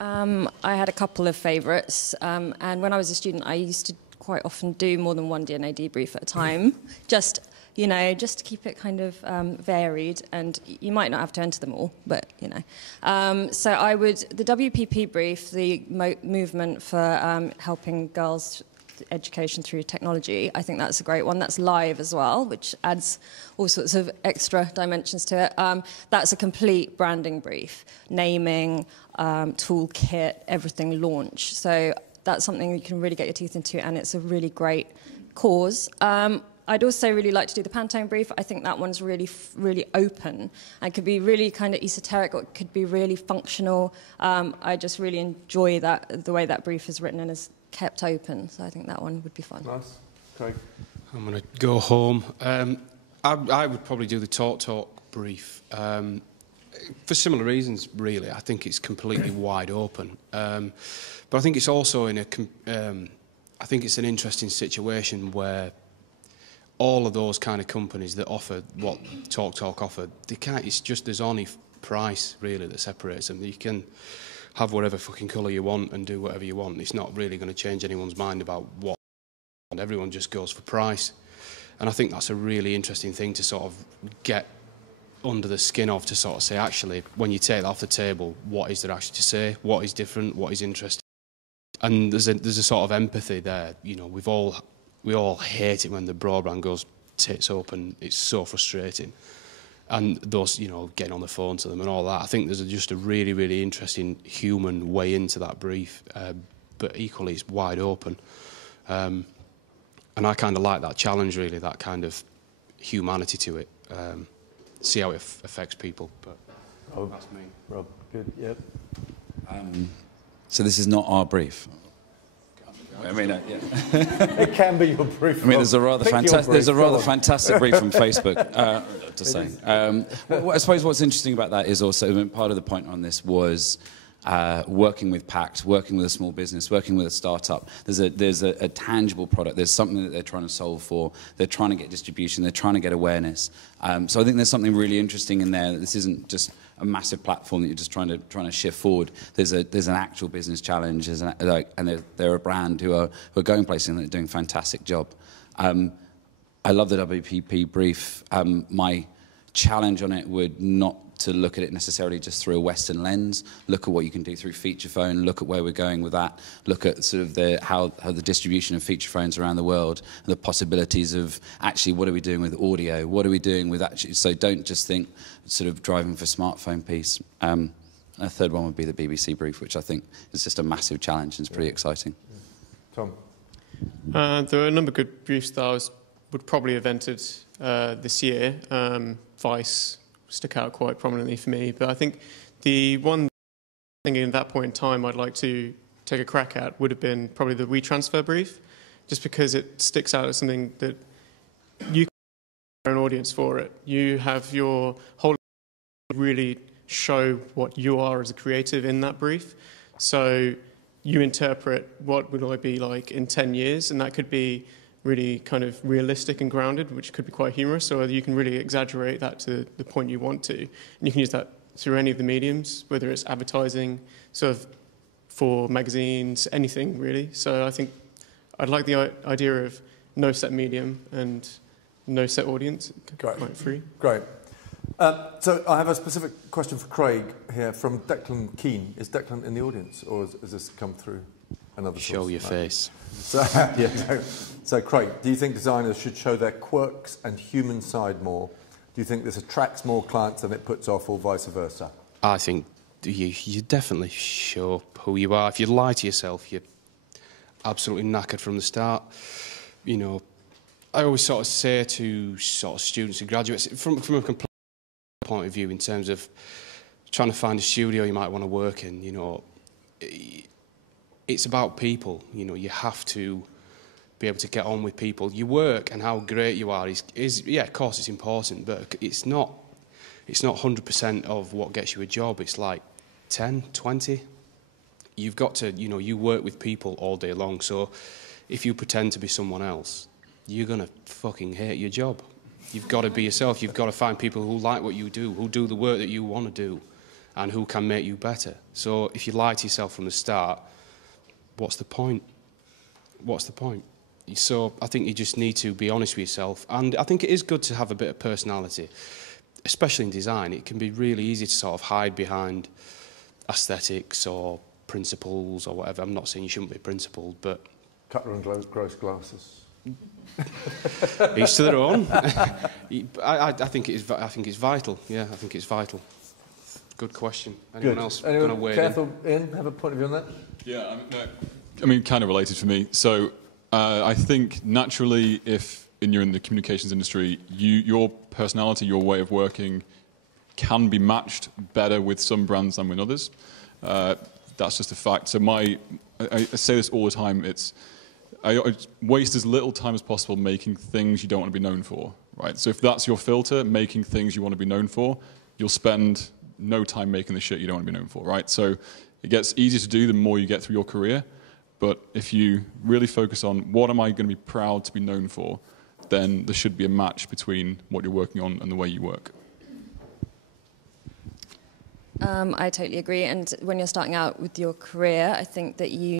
I had a couple of favourites, and when I was a student, I used to quite often do more than one D&AD brief at a time, just to keep it kind of varied, and you might not have to enter them all, but so the WPP brief, the movement for helping girls education through technology, I think that's a great one. That's live as well, which adds all sorts of extra dimensions to it. That's a complete branding brief, naming, toolkit, everything launch. So that's something you can really get your teeth into, and it's a really great cause. I'd also really like to do the Pantone brief. I think that one's really, really open and could be really kind of esoteric, or it could be really functional. I just really enjoy the way that brief is written and is kept open. So I think that one would be fun. Nice. Craig? I'm going to go home. I would probably do the Talk brief. For similar reasons, really. I think it's completely wide open. But I think it's also I think it's an interesting situation where all of those kind of companies that offer what Talk offer, it's just there's only price, really, that separates them. You can have whatever fucking colour you want and do whatever you want. It's not really going to change anyone's mind about what, and everyone just goes for price. And I think that's a really interesting thing to sort of get under the skin of, to sort of say, actually, when you take that off the table, what is there actually to say? What is different? What is interesting? And there's a sort of empathy there. We all hate it when the broadband goes tits open. It's so frustrating. And those, getting on the phone to them and all that. I think there's just a really, really interesting human way into that brief, but equally it's wide open. And I kind of like that challenge, really, that kind of humanity to it. See how it affects people. But that's me. Rob, good, yep. So this is not our brief. I mean, yeah. It can be your brief. I mean, there's a rather fantastic brief from Facebook. Just saying. I suppose what's interesting about that is also part of the point on this was working with PACT, working with a small business, working with a startup. There's a tangible product. There's something that they're trying to solve for. They're trying to get distribution. They're trying to get awareness. So I think there's something really interesting in there. This isn't just a massive platform that you're just trying to shift forward. There's an actual business challenge, and they're a brand who are going places and they're doing a fantastic job. I love the WPP brief. My challenge on it would not to look at it necessarily just through a Western lens. Look at what you can do through feature phone. Look at where we're going with that. Look at sort of how the distribution of feature phones around the world, and the possibilities of actually what are we doing with audio? What are we doing with actually? So don't just think sort of driving for smartphone piece. A third one would be the BBC brief, which I think is just a massive challenge and it's pretty exciting. Tom? There are a number of good briefs that I would probably have entered this year. Vice stuck out quite prominently for me, but I think the one thing at that point in time I'd like to take a crack at would have been probably the WeTransfer brief, just because it sticks out as something that you can have an audience for it. You have your whole really show what you are as a creative in that brief. So you interpret what would I be like in 10 years, and that could be really kind of realistic and grounded, which could be quite humorous, or you can really exaggerate that to the point you want to. And you can use that through any of the mediums, whether it's advertising, sort of for magazines, anything really. So I think I'd like the idea of no set medium and no set audience. Great. Quite free. Great. So I have a specific question for Craig here from Declan Keane. Is Declan in the audience, or has this come through another source? Show your face. So Craig, do you think designers should show their quirks and human side more? Do you think this attracts more clients than it puts off, or vice versa? I think you definitely show who you are. If you lie to yourself, you're absolutely knackered from the start. You know, I always sort of say to sort of students and graduates, from a complete point of view, in terms of trying to find a studio you might want to work in, you know, it's about people. You know, you have to be able to get on with people. Your work and how great you are is yeah, of course it's important, but it's not 100% of what gets you a job. It's like 10, 20. You've got to, you know, you work with people all day long, so if you pretend to be someone else, you're going to fucking hate your job. You've got to be yourself. You've got to find people who like what you do, who do the work that you want to do, and who can make you better. So if you lie to yourself from the start, what's the point? What's the point? So I think you just need to be honest with yourself. And I think it is good to have a bit of personality, especially in design. It can be really easy to sort of hide behind aesthetics or principles or whatever. I'm not saying you shouldn't be principled, but... Cutler and gross glasses. Each to their own. I think it's vital. Yeah, I think it's vital. Good question. Anyone else going to weigh in? Ian, have a point of view on that? Yeah, I mean, kind of related for me. So I think naturally, if you're in the communications industry, your personality, your way of working can be matched better with some brands than with others. That's just a fact. So I say this all the time. I waste as little time as possible making things you don't want to be known for, right? So if that's your filter, making things you want to be known for, you'll spend no time making the shit you don't want to be known for, right? So it gets easier to do the more you get through your career. But if you really focus on what am I going to be proud to be known for, then there should be a match between what you're working on and the way you work. I totally agree. And when you're starting out with your career, I think that you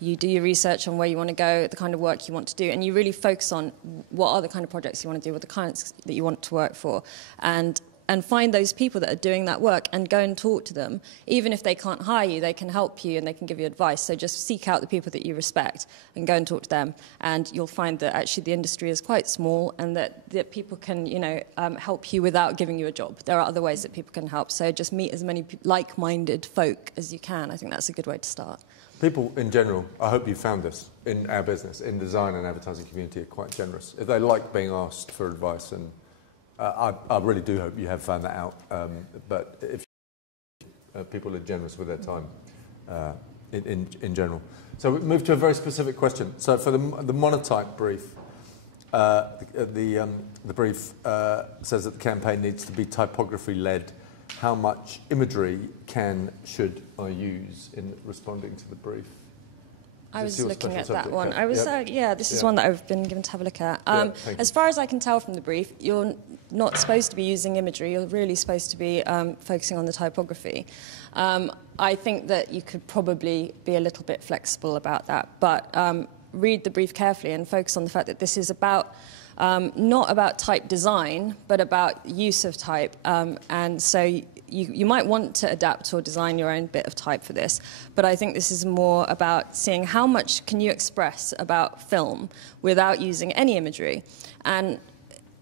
do your research on where you want to go, the kind of work you want to do, and you really focus on what are the kind of projects you want to do, what the clients that you want to work for, and find those people that are doing that work and go and talk to them. Even if they can't hire you, they can help you and they can give you advice. So just seek out the people that you respect and go and talk to them, and you'll find that actually the industry is quite small and that people can, you know, help you without giving you a job. There are other ways that people can help. So just meet as many like-minded folk as you can. I think that's a good way to start. People in general, I hope you found this in our business, in design and advertising community, are quite generous. If they like being asked for advice, and I really do hope you have found that out. But if people are generous with their time in general. So we move to a very specific question. So for the monotype brief, the brief says that the campaign needs to be typography-led. How much imagery should I use in responding to the brief? I was your looking special at that subject? one. I was, this is one that I've been given to have a look at. As far as I can tell from the brief, you're not supposed to be using imagery. You're really supposed to be focusing on the typography. I think that you could probably be a little bit flexible about that, but read the brief carefully and focus on the fact that this is about not about type design, but about use of type. And so you might want to adapt or design your own bit of type for this, but I think this is more about seeing how much can you express about film without using any imagery. And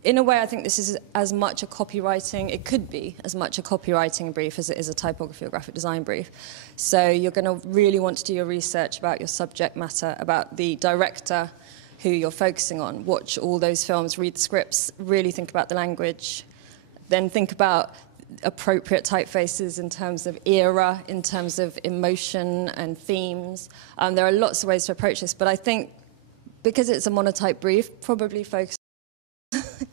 in a way, I think this is as much a copywriting, it could be as much a copywriting brief as it is a typography or graphic design brief. So you're going to really want to do your research about your subject matter, about the director who you're focusing on. Watch all those films, read the scripts, really think about the language, then think about appropriate typefaces in terms of era, in terms of emotion and themes. There are lots of ways to approach this, but I think because it's a monotype brief, probably focus.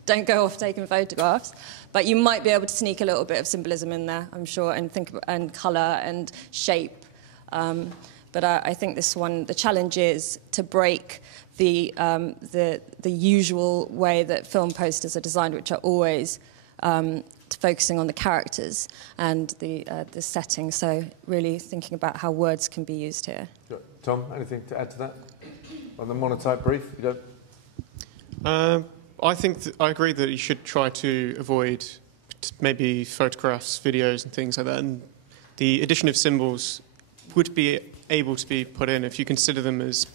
Don't go off taking photographs, but you might be able to sneak a little bit of symbolism in there, I'm sure, and think and colour and shape. But I think this one, the challenge is to break the usual way that film posters are designed, which are always focusing on the characters and the setting. So really thinking about how words can be used here. Tom, anything to add to that on the monotype brief? You don't? I think I agree that you should try to avoid maybe photographs, videos, and things like that. And the addition of symbols would be able to be put in if you consider them as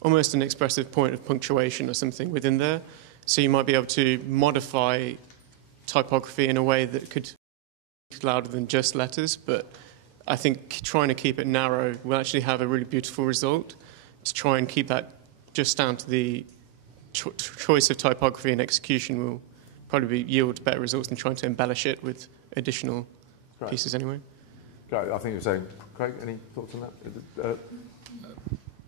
almost an expressive point of punctuation or something within there. So you might be able to modify typography in a way that could be louder than just letters, but I think trying to keep it narrow will actually have a really beautiful result. To try and keep that just down to the choice of typography and execution will probably yield better results than trying to embellish it with additional pieces anyway. Great. I think you're saying, Craig, any thoughts on that?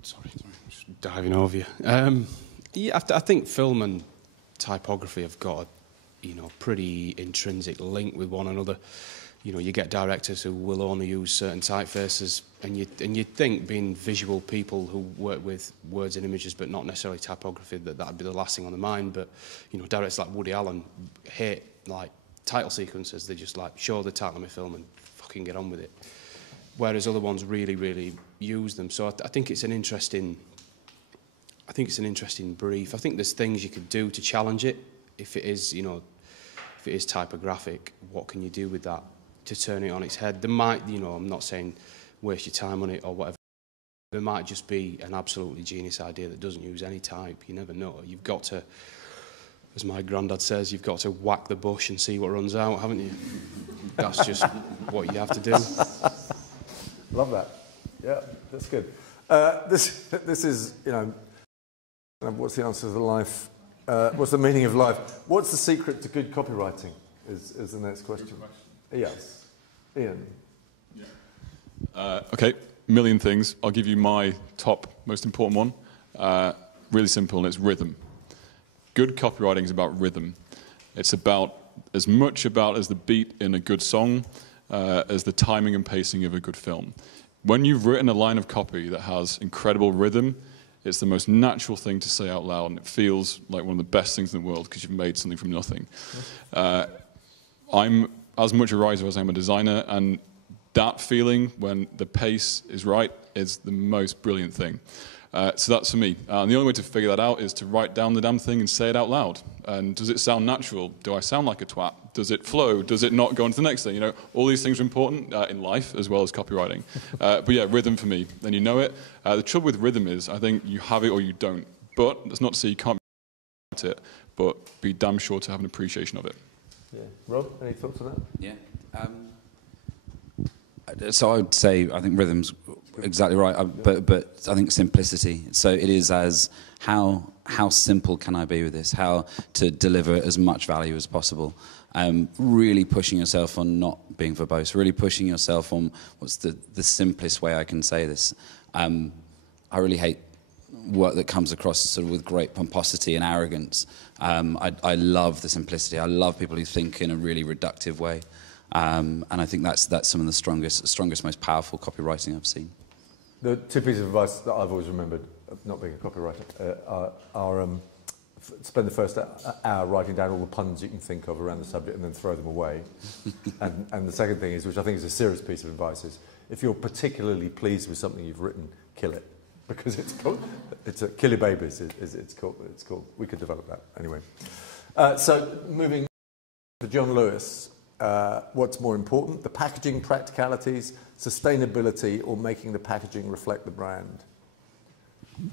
Sorry, just diving over you. Yeah, I think film and typography have got a pretty intrinsic link with one another. You get directors who will only use certain typefaces, and you'd think, being visual people who work with words and images, but not necessarily typography, that'd be the last thing on the mind. But directors like Woody Allen hate title sequences. They just show the title of my film and fucking get on with it. Whereas other ones really, really use them. So I think it's an interesting. I think it's an interesting brief. I think there's things you could do to challenge it. If it is, if it is typographic, what can you do with that to turn it on its head? There might, I'm not saying waste your time on it or whatever. There might just be an absolutely genius idea that doesn't use any type. You never know. You've got to, as my granddad says, you've got to whack the bush and see what runs out, haven't you? That's just what you have to do. Love that. Yeah, that's good. This is, what's the answer to life? What's the meaning of life? What's the secret to good copywriting? Is the next question. Yes, Ian. Okay, million things. I'll give you my top, most important one. Really simple, and it's rhythm. Good copywriting is about rhythm. It's about as much about as the beat in a good song as the timing and pacing of a good film. When you've written a line of copy that has incredible rhythm, it's the most natural thing to say out loud, and it feels like one of the best things in the world because you've made something from nothing. I'm as much a writer as I'm a designer, and that feeling when the pace is right is the most brilliant thing. So that's for me. And the only way to figure that out is to write down the damn thing and say it out loud. And does it sound natural? Do I sound like a twat? Does it flow? Does it not go into the next thing? All these things are important in life as well as copywriting. But yeah, rhythm for me. Then you know it. The trouble with rhythm is I think you have it or you don't. But that's not to say you can't be it, but be damn sure to have an appreciation of it. Yeah. Rob, any thoughts on that? Yeah. So I would say I think rhythm's exactly right, but I think simplicity. So it is as how simple can I be with this? How to deliver as much value as possible. Really pushing yourself on not being verbose. Really pushing yourself on what's the simplest way I can say this. I really hate work that comes across sort of with great pomposity and arrogance. I love the simplicity. I love people who think in a really reductive way. And I think that's some of the strongest, most powerful copywriting I've seen. The two pieces of advice that I've always remembered, not being a copywriter, are spend the first hour writing down all the puns you can think of around the subject and then throw them away. and the second thing is, which I think is a serious piece of advice, is if you're particularly pleased with something you've written, kill it. Because it's called, Kill Your Babies, it's called. We could develop that anyway. So moving to John Lewis, what's more important, the packaging practicalities, sustainability, or making the packaging reflect the brand?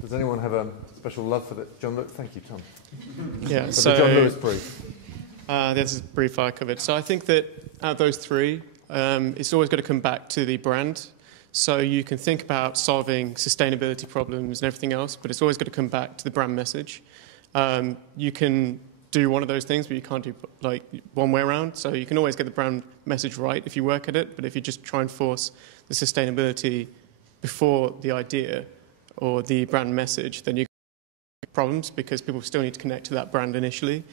Does anyone have a special love for that? John Lewis? Thank you, Tom. Yeah, for so the John Lewis brief. This is a brief I covered. So I think that out of those three, it's always got to come back to the brand. So you can think about solving sustainability problems and everything else, but it's always got to come back to the brand message. You can do one of those things, but you can't do like one way around. So you can always get the brand message right if you work at it, but if you just try and force the sustainability before the idea or the brand message, then you get problems because people still need to connect to that brand initially.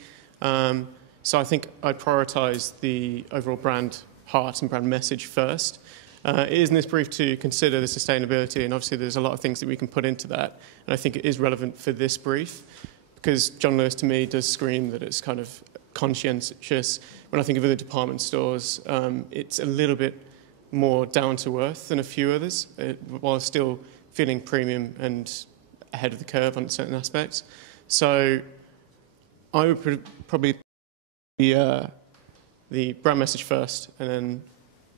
So I think I'd prioritise the overall brand heart and brand message first. It is in this brief to consider the sustainability, and obviously there's a lot of things that we can put into that, and I think it is relevant for this brief, because John Lewis to me does scream that it's kind of conscientious. When I think of other department stores, it's a little bit more down to earth than a few others, while still feeling premium and ahead of the curve on certain aspects. So I would probably the brand message first, and then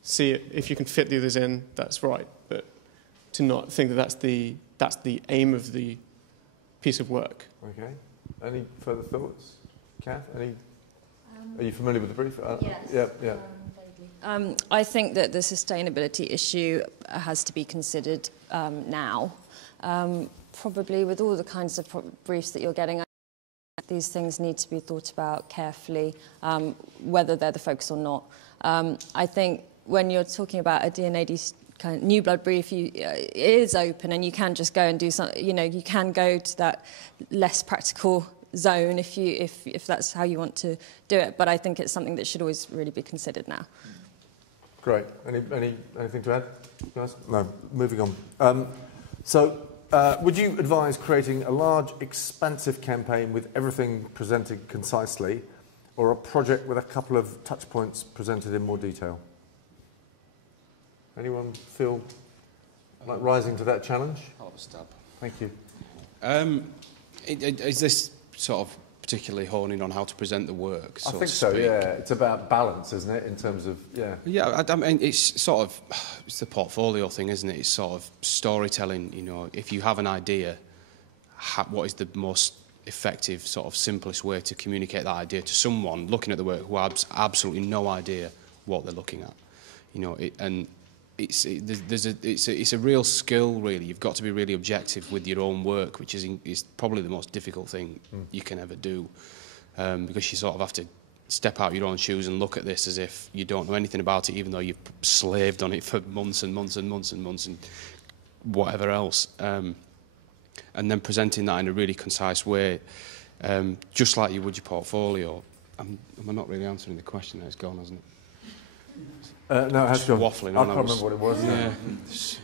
see it, if you can fit the others in, that's right. But to not think that that's the aim of the piece of work. Okay. Any further thoughts, Kath? Are you familiar with the brief? Yes. Yeah. I think that the sustainability issue has to be considered now. Probably with all the kinds of briefs that you're getting, these things need to be thought about carefully, whether they're the focus or not. I think when you're talking about a D&AD kind of new blood brief, it is open and you can just go and do something. You know, you can go to that less practical zone if that's how you want to do it. But I think it's something that should always really be considered now. Great. Anything to add? No. Moving on. Would you advise creating a large, expansive campaign with everything presented concisely, or a project with a couple of touch points presented in more detail? Anyone feel like rising to that challenge? I'll have a stab. Thank you. Is this sort of particularly honing on how to present the work? I think so, yeah. It's about balance, isn't it, in terms of, yeah. Yeah, I mean, it's the portfolio thing, isn't it? It's sort of storytelling, you know. If you have an idea, what is the most effective, sort of simplest way to communicate that idea to someone looking at the work who has absolutely no idea what they're looking at, you know? It's a real skill, really. You've got to be really objective with your own work, which is probably the most difficult thing you can ever do, because you sort of have to step out your own shoes and look at this as if you don't know anything about it, even though you've slaved on it for months and months and months and months and whatever else, and then presenting that in a really concise way, just like you would your portfolio. Am I not really answering the question? It's gone, hasn't it? No, it has gone. Waffling I on. can't remember what it was. Yeah.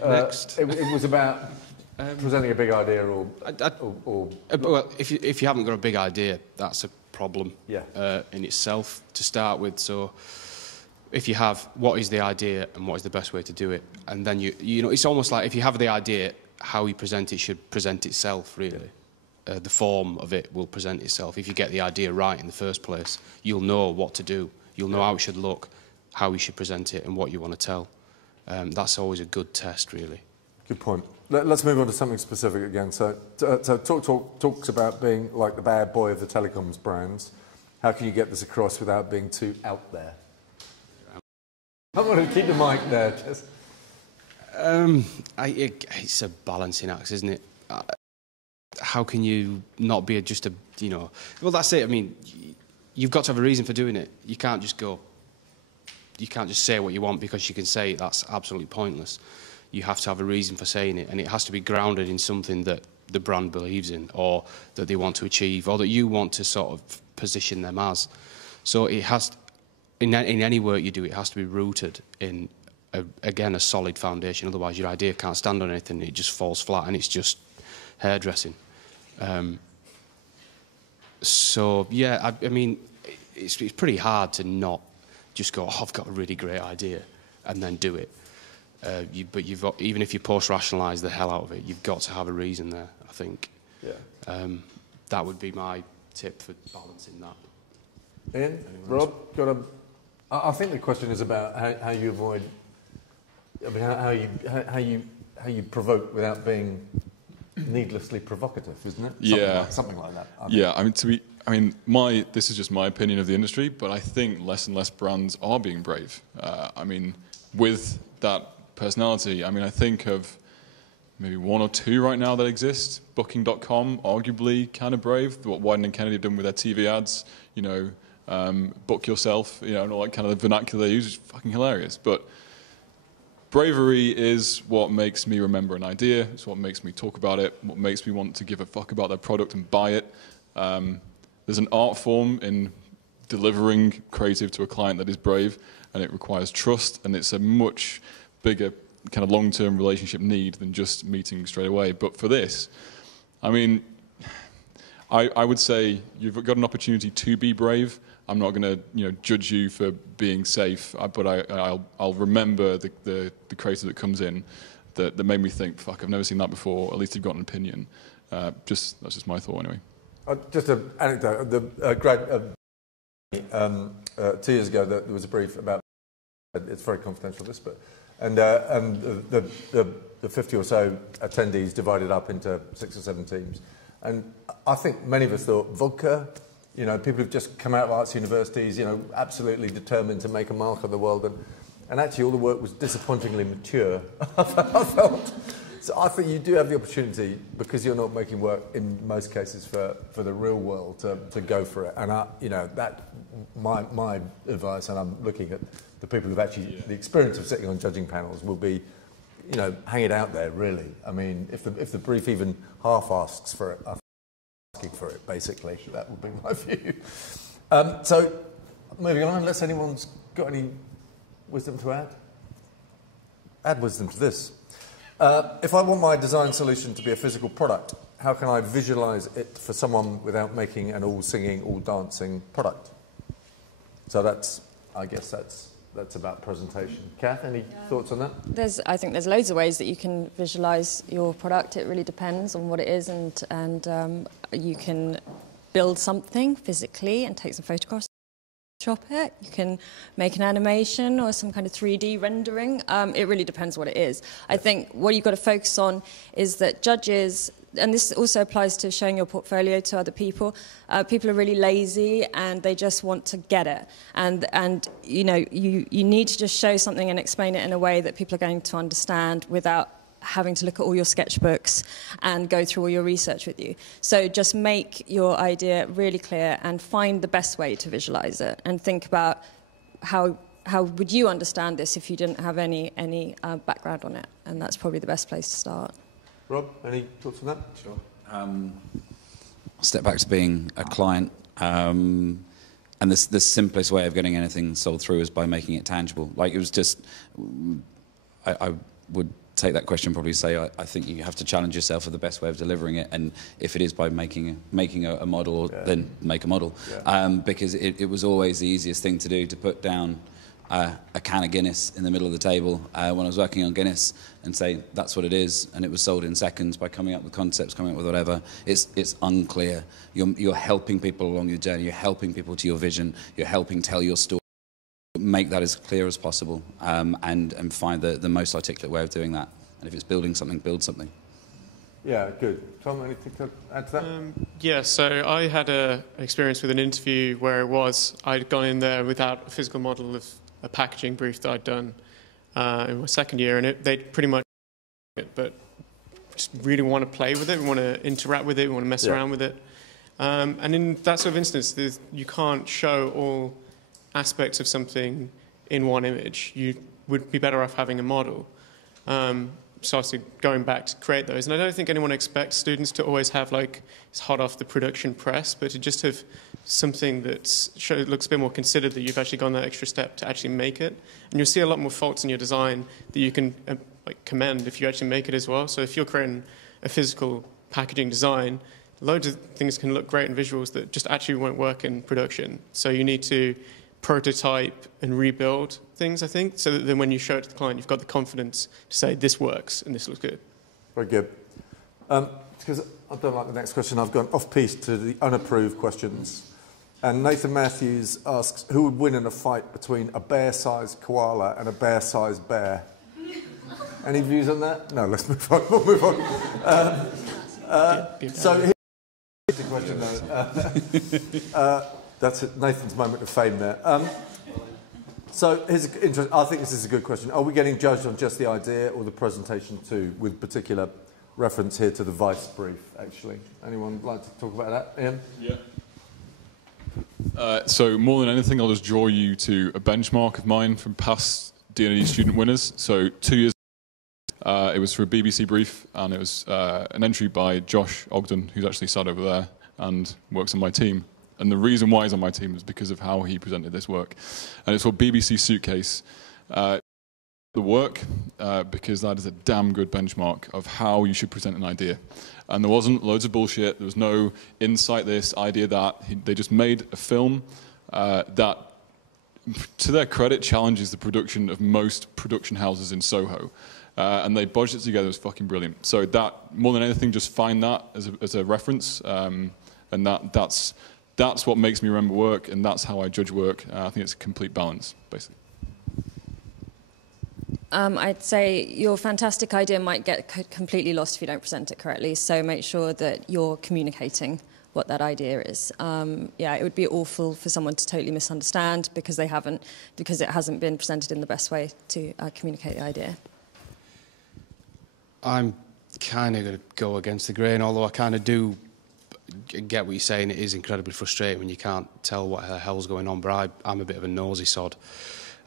Next. It was about presenting a big idea or well, if you haven't got a big idea, that's a problem in itself to start with. So if you have, what is the idea and what is the best way to do it? And then you know, it's almost like if you have the idea, how you present it should present itself, really. The form of it will present itself. If you get the idea right in the first place, you'll know what to do. You'll know how it should look, how you should present it, and what you want to tell. That's always a good test, really. Good point. Let's move on to something specific again. So talks about being like the bad boy of the telecoms brands. How can you get this across without being too out there? I'm going to keep the mic there, Jess. It's a balancing act, isn't it? How can you not be just a, you know... Well, that's it. I mean, you've got to have a reason for doing it. You can't just go... You can't just say what you want because you can say it. That's absolutely pointless. You have to have a reason for saying it, and it has to be grounded in something that the brand believes in, or that they want to achieve, or that you want to sort of position them as. So it has, in any work you do, it has to be rooted in again, a solid foundation. Otherwise, your idea can't stand on anything. It just falls flat, and it's just hairdressing. So, yeah, I mean, it's pretty hard to not just go, oh, I've got a really great idea, and then do it. But you've got, even if you post-rationalise the hell out of it, you've got to have a reason there, I think. Yeah. That would be my tip for balancing that. Ian, Rob, got a... I think the question is about how you avoid... I mean, how you provoke without being needlessly provocative, isn't it? Something like that. I mean, this is just my opinion of the industry, but I think less and less brands are being brave. I mean, with that personality, I mean, I think of maybe one or two right now that exist. Booking.com, arguably kind of brave. What Wyden and Kennedy have done with their TV ads, you know, book yourself, you know, and all that kind of vernacular they use is fucking hilarious. But bravery is what makes me remember an idea. It's what makes me talk about it, what makes me want to give a fuck about their product and buy it. There's an art form in delivering creative to a client that is brave, and it requires trust, and it's a much bigger kind of long-term relationship need than just meeting straight away. But for this, I mean, I would say you've got an opportunity to be brave. I'm not going to, judge you for being safe, but I'll remember the creative that comes in that made me think, fuck, I've never seen that before. At least you've got an opinion. That's just my thought anyway. Just an anecdote. 2 years ago, there was a brief about. It's very confidential, this, but and the 50 or so attendees divided up into 6 or 7 teams, and I think many of us thought vodka. People who've just come out of arts universities, absolutely determined to make a mark on the world, and actually all the work was disappointingly mature. I felt. So I think you do have the opportunity, because you're not making work in most cases for the real world, to go for it. And that my advice, and I'm looking at the people who've actually the experience of sitting on judging panels, will be, hang it out there. Really, I mean, if the brief even half asks for it, asking for it, basically, that would be my view. So moving on, unless anyone's got any wisdom to add wisdom to this. If I want my design solution to be a physical product, how can I visualise it for someone without making an all-singing, all-dancing product? So I guess that's about presentation. Kath, any thoughts on that? I think there's loads of ways that you can visualise your product. It really depends on what it is, and you can build something physically and take some photographs. Shop it. You can make an animation or some kind of 3D rendering. It really depends what it is. I think what you've got to focus on is that judges, and this also applies to showing your portfolio to other people, people are really lazy and they just want to get it. And you need to just show something and explain it in a way that people are going to understand without having to look at all your sketchbooks and go through all your research with you. So just make your idea really clear and find the best way to visualize it, and think about how would you understand this if you didn't have any background on it, and that's probably the best place to start. Rob, any thoughts on that? Sure. Step back to being a client, and the simplest way of getting anything sold through is by making it tangible. Like, it was just, I would take that question and probably say, I think you have to challenge yourself for the best way of delivering it, and if it is by making a model, then make a model. Because it was always the easiest thing to do, to put down a can of Guinness in the middle of the table when I was working on Guinness and say, that's what it is, and it was sold in seconds by coming up with concepts, coming up with whatever. It's unclear. You're helping people along your journey, you're helping people to your vision, you're helping tell your story. Make that as clear as possible, and find the most articulate way of doing that. And if it's building something, build something. Yeah, good. Tom, anything to add to that? Yeah, so I had an experience with an interview where I'd gone in there without a physical model of a packaging brief that I'd done in my second year, and they'd pretty much it, but just really want to play with it, we want to interact with it, we want to mess around with it. And in that sort of instance, you can't show all aspects of something in one image. You would be better off having a model. started going back to create those. And I don't think anyone expects students to always have like it's hot off the production press, but to just have something that looks a bit more considered, that you've actually gone that extra step to actually make it. And you'll see a lot more faults in your design that you can like commend if you actually make it as well. So if you're creating a physical packaging design, loads of things can look great in visuals that just actually won't work in production. So you need to prototype and rebuild things, I think, so that then when you show it to the client, you've got the confidence to say this works and this looks good. Very good. Because I don't like the next question, I've gone off-piste to the unapproved questions. And Nathan Matthews asks, who would win in a fight between a bear-sized koala and a bear-sized bear? Any views on that? No, let's move on. We'll move on. So here's the question, though. That's Nathan's moment of fame there. So here's I think this is a good question. Are we getting judged on just the idea or the presentation too, with particular reference here to the Vice brief, actually? Anyone like to talk about that? Ian? Yeah. So more than anything, I'll just draw you to a benchmark of mine from past D&AD student winners. So 2 years it was for a BBC brief, and it was an entry by Josh Ogden, who's actually sat over there and works on my team. And the reason why he's on my team is because of how he presented this work. And it's called BBC Suitcase. The work, because that is a damn good benchmark of how you should present an idea. And there wasn't loads of bullshit. There was no insight this, idea that. They just made a film that, to their credit, challenges the production of most production houses in Soho. And they budgeted it together. It was fucking brilliant. So that, more than anything, just find that as a reference. And that's what makes me remember work, and that's how I judge work. I think it's a complete balance, basically. I'd say your fantastic idea might get completely lost if you don't present it correctly, so make sure that you're communicating what that idea is. Yeah, it would be awful for someone to totally misunderstand because it hasn't been presented in the best way to communicate the idea. I'm kind of going to go against the grain, although I kind of do get what you're saying. It is incredibly frustrating when you can't tell what the hell's going on, but I'm a bit of a nosy sod.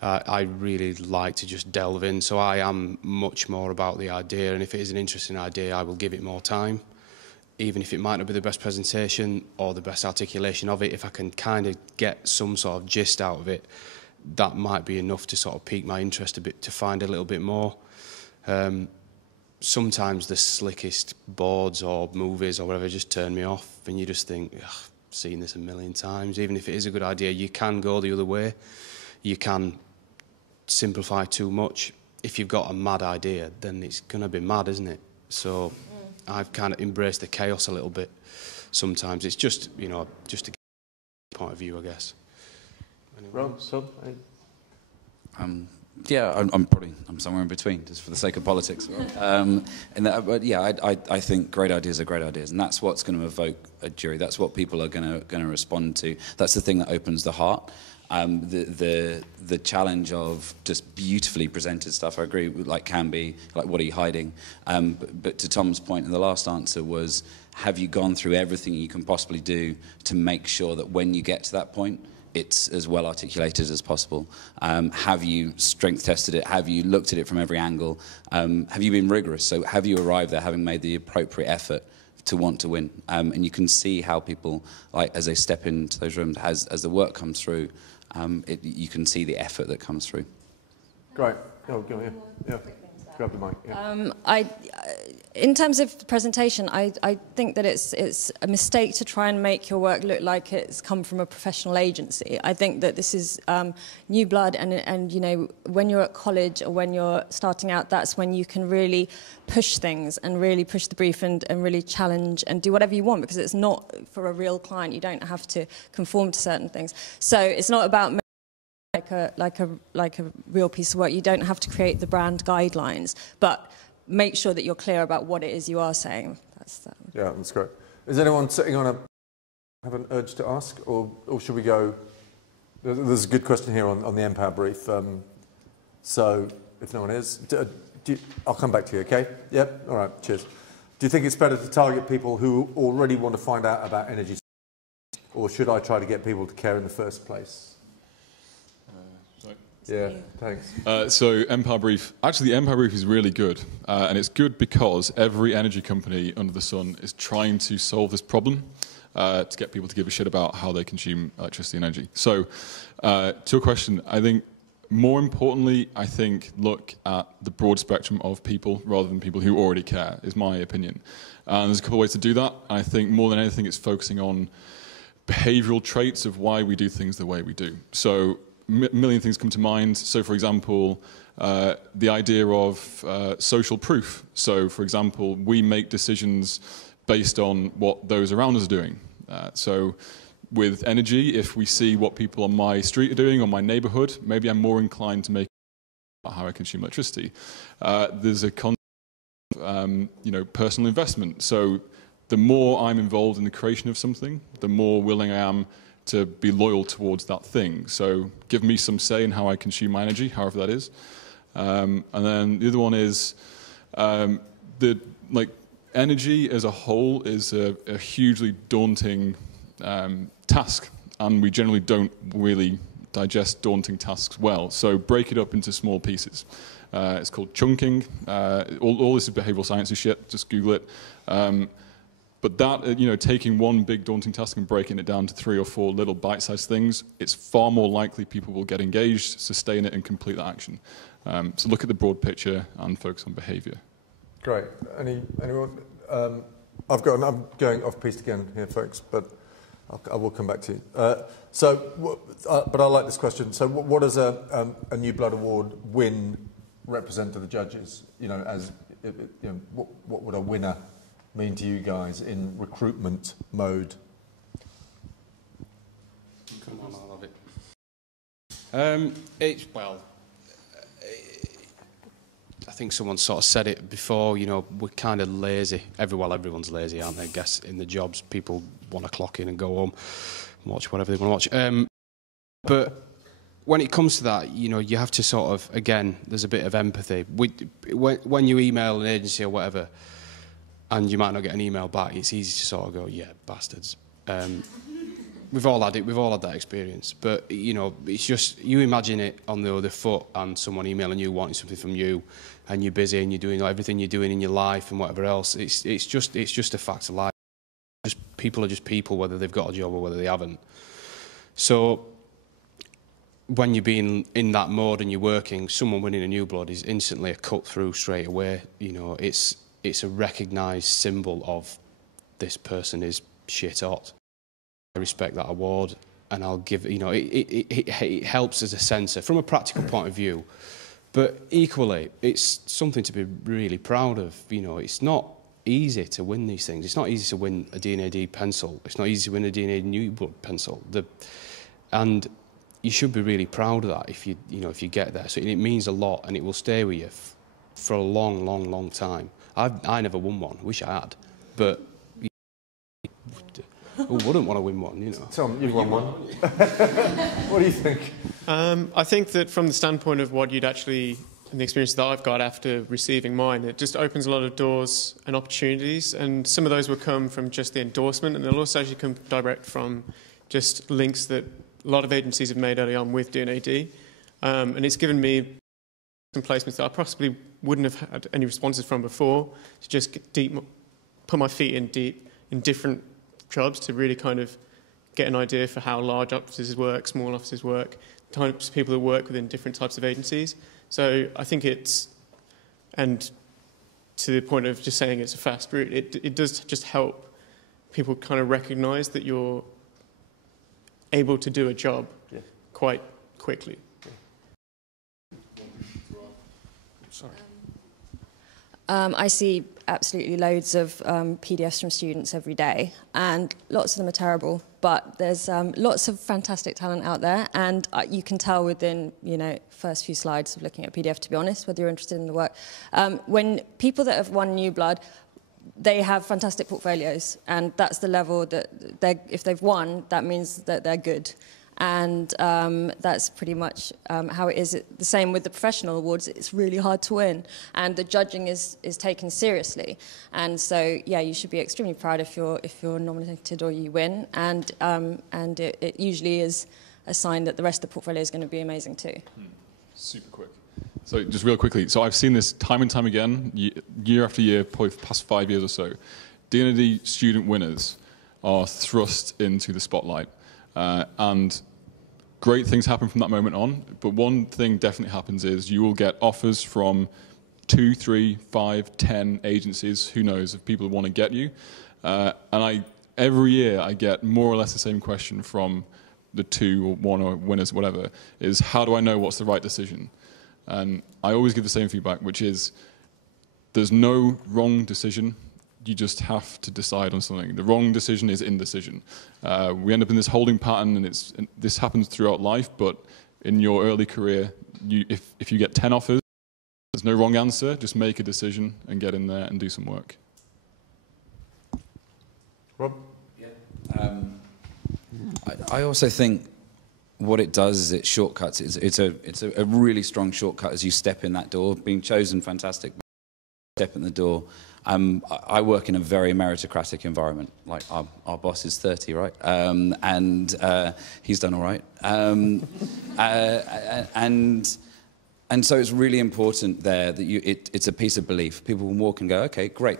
I really like to just delve in, so I am much more about the idea, and if it is an interesting idea, I will give it more time. Even if it might not be the best presentation or the best articulation of it, if I can kind of get some sort of gist out of it, that might be enough to sort of pique my interest a bit, to find a little bit more. Sometimes the slickest boards or movies or whatever just turn me off, and you just think, I've seen this a million times. Even if it is a good idea, you can go the other way. You can simplify too much. If you've got a mad idea, then it's going to be mad, isn't it? So I've kind of embraced the chaos a little bit. Sometimes it's just, just a point of view, I guess. Rob, Tom? Yeah, I'm somewhere in between, just for the sake of politics. But yeah, I think great ideas are great ideas, and that's what's going to evoke a jury. That's what people are going to respond to. That's the thing that opens the heart. The challenge of just beautifully presented stuff, I agree, can be like, what are you hiding? But to Tom's point in the last answer was, have you gone through everything you can possibly do to make sure that when you get to that point, it's as well articulated as possible? Have you strength tested it? Have you looked at it from every angle? Have you been rigorous? So have you arrived there having made the appropriate effort to want to win? And you can see how people, as they step into those rooms, as the work comes through, you can see the effort that comes through. Great. Oh, go here. Yeah. Grab the mic. Yeah. In terms of the presentation, I think that it's a mistake to try and make your work look like it's come from a professional agency. I think that this is new blood, and when you're at college or when you're starting out, that's when you can really push things and really push the brief and really challenge and do whatever you want, because it's not for a real client. You don't have to conform to certain things. So it's not about like a real piece of work. You don't have to create the brand guidelines, but make sure that you're clear about what it is you are saying. Yeah, that's great. Is anyone sitting on have an urge to ask, or should we go? There's a good question here on the Empower brief. So if no one is, I'll come back to you. Okay? Yep. All right. Cheers. Do you think it's better to target people who already want to find out about energy, or should I try to get people to care in the first place? Yeah, thanks. So Empire Brief, actually the Empire Brief is really good. And it's good because every energy company under the sun is trying to solve this problem to get people to give a shit about how they consume electricity and energy. So to your question, I think more importantly, I think look at the broad spectrum of people rather than people who already care, is my opinion. And there's a couple of ways to do that. I think more than anything, it's focusing on behavioral traits of why we do things the way we do. So a million things come to mind. So for example, the idea of social proof. So for example, we make decisions based on what those around us are doing. So with energy, if we see what people on my street are doing or my neighborhood, maybe I'm more inclined to make how I consume electricity. There's a concept of, personal investment. So the more I'm involved in the creation of something, the more willing I am to be loyal towards that thing. So give me some say in how I consume my energy, however that is. And then the other one is energy as a whole is a hugely daunting task, and we generally don't really digest daunting tasks well. So break it up into small pieces. It's called chunking. All this is behavioral science shit. Just Google it. But that, taking one big daunting task and breaking it down to 3 or 4 little bite-sized things, it's far more likely people will get engaged, sustain it, and complete that action. So look at the broad picture and focus on behavior. Great. Anyone? I'm going off piste again here, folks, but I will come back to you. But I like this question. So, what does a New Blood Award win represent to the judges? What would a winner mean to you guys in recruitment mode? Come on, I love it. I think someone sort of said it before, we're kind of lazy. Everyone's lazy, aren't they? I guess in the jobs, people want to clock in and go home, watch whatever they want to watch. But when it comes to that, you have to sort of, again, there's a bit of empathy. When you email an agency or whatever, and you might not get an email back, it's easy to sort of go, yeah, bastards. We've all had it. We've all had that experience. But, it's just, you imagine it on the other foot and someone emailing you, wanting something from you, and you're busy and you're doing everything you're doing in your life and whatever else. It's just a fact of life. People are just people, whether they've got a job or whether they haven't. So when you're being in that mode and you're working, someone winning a New Blood is instantly a cut through straight away. It's a recognised symbol of this person is shit hot. I respect that award, and I'll give it helps as a censor from a practical point of view, but equally it's something to be really proud of. It's not easy to win these things. It's not easy to win a D&AD pencil. It's not easy to win a D&AD New Blood pencil. And you should be really proud of that if you get there. So it means a lot, and it will stay with you for a long, long, long time. I never won one. Wish I had, but who wouldn't want to win one? Tom, you've won one. What do you think? I think that from the standpoint of what you'd actually, and the experience that I've got after receiving mine, it just opens a lot of doors and opportunities, and some of those will come from just the endorsement, and they'll also actually come direct from just links that a lot of agencies have made early on with D&AD, and it's given me some placements that I possibly wouldn't have had any responses from before, to just put my feet in deep in different jobs to really kind of get an idea for how large offices work, small offices work, types of people that work within different types of agencies. So I think and to the point of just saying it's a fast route, it does just help people kind of recognise that you're able to do a job quite quickly. Sorry. I see absolutely loads of PDFs from students every day, and lots of them are terrible, but there's lots of fantastic talent out there, and you can tell within, first few slides of looking at a PDF, to be honest, whether you're interested in the work. When people that have won New Blood, they have fantastic portfolios, and that's the level that if they've won, that means that they're good. And that's pretty much how it is. The same with the professional awards. It's really hard to win, and the judging is taken seriously. And so, yeah, you should be extremely proud if you're nominated or you win. And it usually is a sign that the rest of the portfolio is going to be amazing too. Super quick. So just real quickly, so I've seen this time and time again, year after year, probably for the past 5 years or so. D&AD student winners are thrust into the spotlight. And great things happen from that moment on, but one thing definitely happens is you will get offers from 2, 3, 5, 10 agencies, who knows, of people who want to get you. And every year I get more or less the same question from the 2 or 1 or winners, whatever, is how do I know what's the right decision? And I always give the same feedback, which is there's no wrong decision. You just have to decide on something. The wrong decision is indecision. We end up in this holding pattern, and this happens throughout life, but in your early career, if you get 10 offers, there's no wrong answer. Just make a decision and get in there and do some work. Rob? Yeah. I also think what it does is it shortcuts. It's a really strong shortcut as you step in that door. Being chosen, fantastic. Step in the door. I work in a very meritocratic environment. Like our boss is 30, right? And he's done all right. And so it's really important there that it's a piece of belief. People can walk and go, okay, great.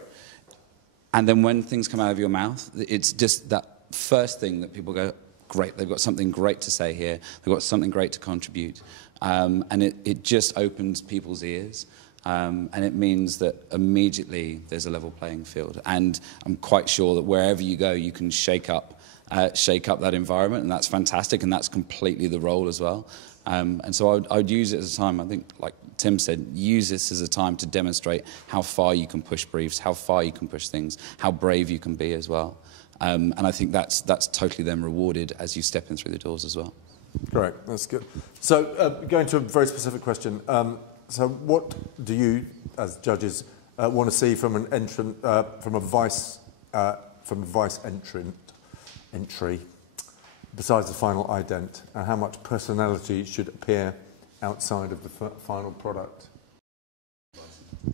And then when things come out of your mouth, it's just that first thing that people go, great, they've got something great to say here. They've got something great to contribute. And it just opens people's ears. And it means that immediately there's a level playing field. And I'm quite sure that wherever you go, you can shake up that environment, and that's fantastic, and that's completely the role as well. And so I'd use it as a time, I think, like Tim said, use this as a time to demonstrate how far you can push briefs, how far you can push things, how brave you can be as well. And I think that's totally then rewarded as you step in through the doors as well. Great, that's good. So going to a very specific question. So what do you, as judges, want to see from an entrant, from a vice entry, besides the final ident, and how much personality should appear outside of the final product?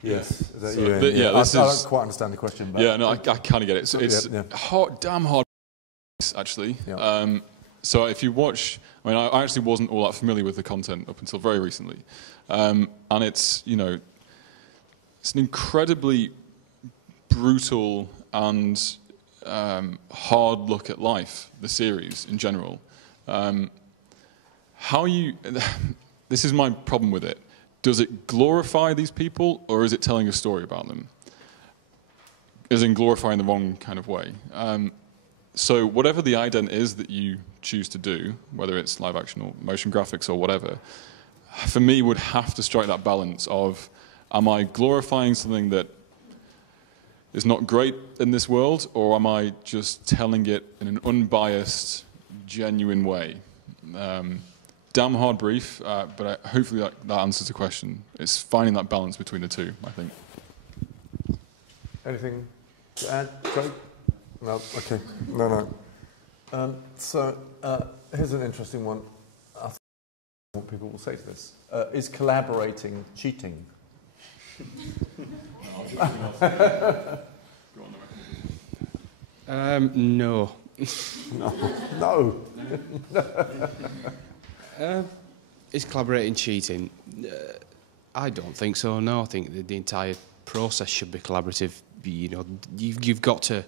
Yes, is that you? I don't quite understand the question. But yeah, no, I kind of get it. So it's damn hard, actually. Yeah. So if you watch, I mean, I actually wasn't all that familiar with the content up until very recently, and it's, you know, it's an incredibly brutal and hard look at life, the series in general. This is my problem with it. Does it glorify these people, or is it telling a story about them? Is in glorifying the wrong kind of way. So whatever the ident is that you choose to do, whether it's live action or motion graphics or whatever, for me would have to strike that balance of, am I glorifying something that is not great in this world, or am I just telling it in an unbiased, genuine way? Damn hard brief, but hopefully that answers the question. It's finding that balance between the two, I think. Anything to add, Craig? No, okay, no. So here's an interesting one. I think what people will say to this. Is collaborating cheating? No. No. Is collaborating cheating? I don't think so. No, I think the entire process should be collaborative. You know, you've got to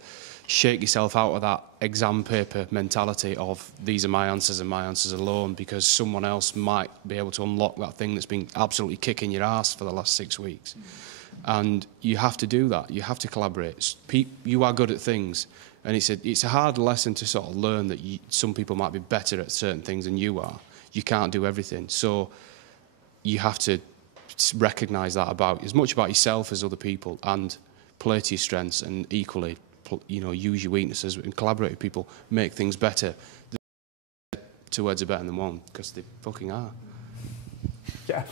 shake yourself out of that exam paper mentality of these are my answers and my answers alone, because someone else might be able to unlock that thing that's been absolutely kicking your ass for the last 6 weeks. And you have to do that. You have to collaborate. You are good at things, and it's a hard lesson to sort of learn that some people might be better at certain things than you are. You can't do everything, so you have to recognise that as much about yourself as other people, and play to your strengths, and equally, you know, use your weaknesses and collaborate with people, make things better. 2 words are better than one, because they fucking are. Yeah.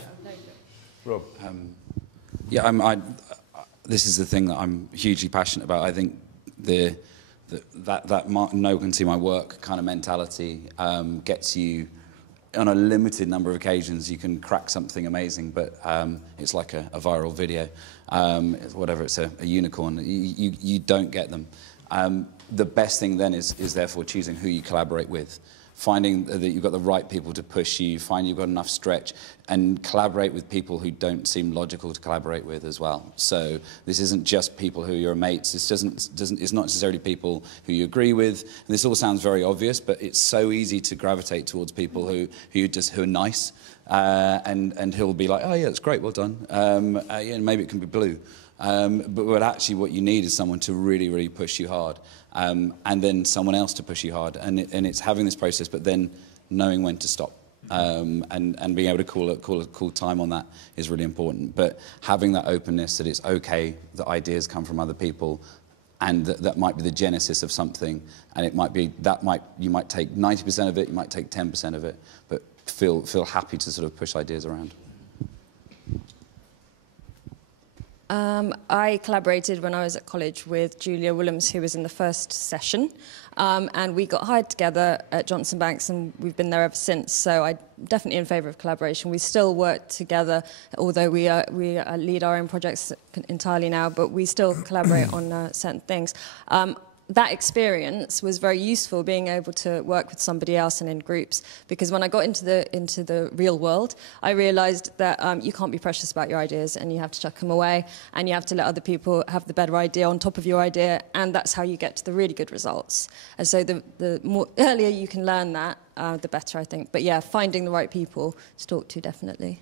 Rob. This is the thing that I'm hugely passionate about. I think that no one can see my work kind of mentality gets you, on a limited number of occasions, you can crack something amazing, but it's like a viral video. Whatever, it's a unicorn. You don't get them. The best thing then is therefore choosing who you collaborate with. Finding that you've got the right people to push you, find you've got enough stretch, and collaborate with people who don't seem logical to collaborate with as well. So this isn't just people who are your mates. It's not necessarily people who you agree with. And this all sounds very obvious, but it's so easy to gravitate towards people who are nice, and who'll be like, oh yeah, it's great, well done. Yeah, maybe it can be blue. But actually what you need is someone to really, really push you hard, and then someone else to push you hard. And it's having this process, but then knowing when to stop, and being able to call time on that is really important. But having that openness that it's okay that ideas come from other people, and that might be the genesis of something, and it might be you might take 90% of it, you might take 10% of it, but feel happy to sort of push ideas around. I collaborated when I was at college with Julia Williams, who was in the first session, and we got hired together at Johnson Banks, and we've been there ever since. So I'm definitely in favour of collaboration. We still work together, although we lead our own projects entirely now, but we still collaborate on certain things. That experience was very useful, being able to work with somebody else and in groups, because when I got into the real world, I realised that you can't be precious about your ideas, and you have to chuck them away, and you have to let other people have the better idea on top of your idea, and that's how you get to the really good results. And so the more earlier you can learn that, the better, I think. But yeah, finding the right people to talk to, definitely.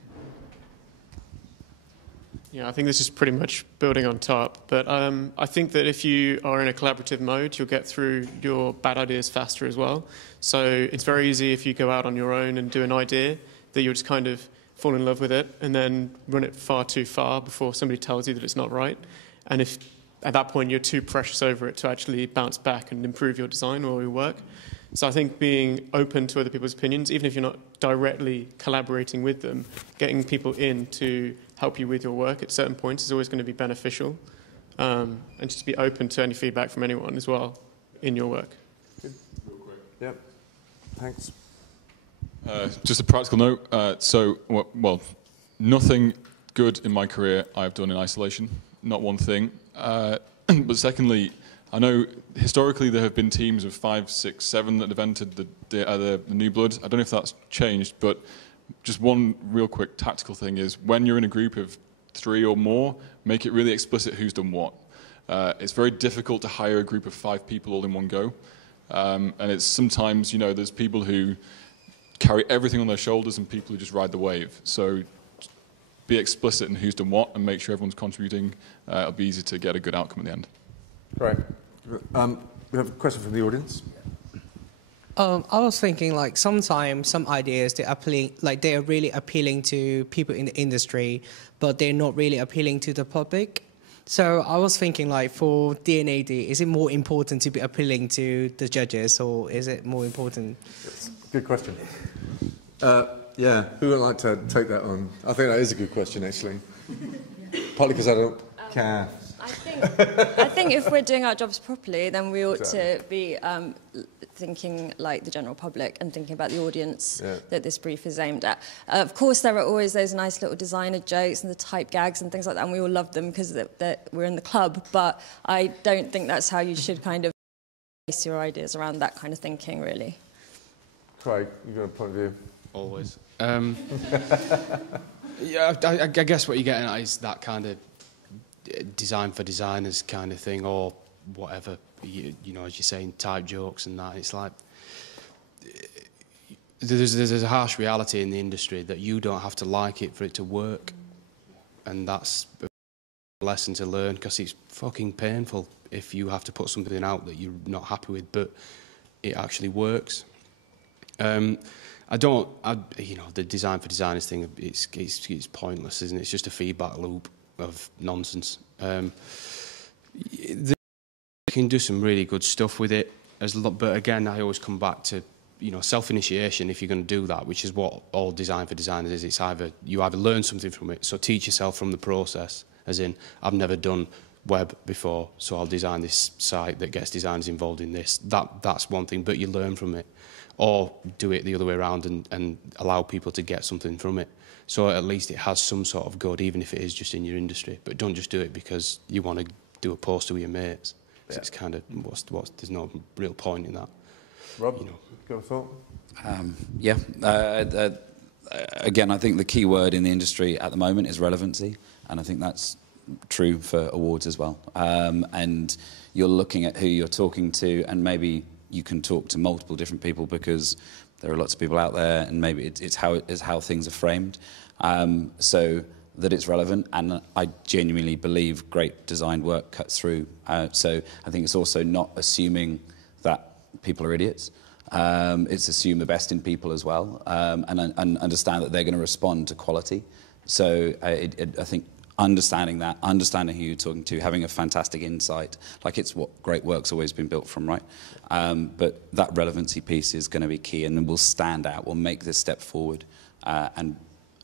Yeah, I think this is pretty much building on top. But I think that if you are in a collaborative mode, you'll get through your bad ideas faster as well. So it's very easy if you go out on your own and do an idea that you'll just kind of fall in love with it and then run it far too far before somebody tells you that it's not right. And if at that point you're too precious over it to actually bounce back and improve your design or your work. So I think being open to other people's opinions, even if you're not directly collaborating with them, getting people in to help you with your work at certain points is always going to be beneficial. And just be open to any feedback from anyone as well in your work. Good. Real quick. Yep. Thanks. Just a practical note. Well, nothing good in my career I've done in isolation. Not one thing. But secondly, I know historically there have been teams of 5, 6, 7 that have entered the New Blood. I don't know if that's changed, but just one real quick tactical thing is when you're in a group of 3 or more, make it really explicit who's done what. It's very difficult to hire a group of 5 people all in one go. And it's sometimes, there's people who carry everything on their shoulders and people who just ride the wave. So be explicit in who's done what and make sure everyone's contributing. It'll be easy to get a good outcome at the end. Great. We have a question from the audience. I was thinking, like, sometimes some ideas they are really appealing to people in the industry, but they're not really appealing to the public. So I was thinking, like, for D&AD, is it more important to be appealing to the judges, or is it more important? Good question. Yeah, who would like to take that on? I think that is a good question, actually. Partly because I don't care. I think if we're doing our jobs properly, then we ought to be thinking like the general public and thinking about the audience that this brief is aimed at. Of course, there are always those nice little designer jokes and the type gags and things like that, and we all love them because we're in the club, but I don't think that's how you should kind of base your ideas around that kind of thinking, really. Craig, you've got a point of view? Always. Yeah, I guess what you're getting at is that kind of design for designers kind of thing, or whatever, you know, as you're saying, type jokes and that. It's like there's a harsh reality in the industry that you don't have to like it for it to work, and that's a lesson to learn, because it's fucking painful if you have to put something out that you're not happy with, but it actually works. You know, the design for designers thing, it's pointless, isn't it? It's just a feedback loop of nonsense. You can do some really good stuff with it, but again, I always come back to, you know, self-initiation. If you're going to do that, which is what all design for designers is, it's you either learn something from it, so teach yourself from the process, as in, I've never done web before, so I'll design this site that gets designers involved in this. That's one thing, but you learn from it. Or do it the other way around and allow people to get something from it. So at least it has some sort of good, even if it is just in your industry. But don't just do it because you want to do a poster with your mates. 'cause it's kind of there's no real point in that. Rob, got a thought? Yeah. Again, I think the key word in the industry at the moment is relevancy, and I think that's true for awards as well. And you're looking at who you're talking to, and maybe you can talk to multiple different people because there are lots of people out there, and maybe it's how things are framed, so that it's relevant. And I genuinely believe great design work cuts through. So I think it's also not assuming that people are idiots. It's assume the best in people as well, and understand that they're going to respond to quality. So I think understanding that, understanding who you're talking to, having a fantastic insight, like it's what great work's always been built from, right? But that relevancy piece is going to be key, and then we'll stand out, we'll make this step forward, and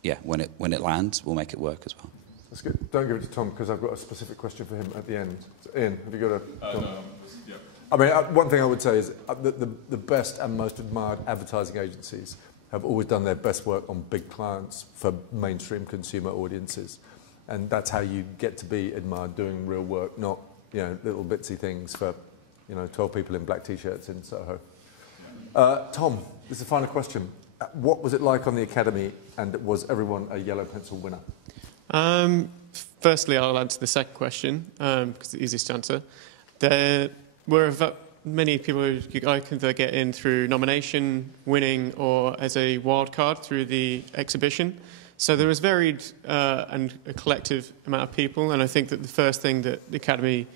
yeah, when it lands, we'll make it work as well. That's good. Don't give it to Tom, because I've got a specific question for him at the end. So, Ian, have you got a... No, yeah. I mean, one thing I would say is the best and most admired advertising agencies have always done their best work on big clients for mainstream consumer audiences. And that's how you get to be admired, doing real work, not, little bitsy things for, 12 people in black T-shirts in Soho. Tom, this is the final question. What was it like on the Academy, and was everyone a yellow pencil winner? Firstly, I'll answer the second question, because it's the easiest to answer. There were many people who I could either get in through nomination, winning, or as a wild card through the exhibition. So there was varied and a collective amount of people, and I think that the first thing that the Academy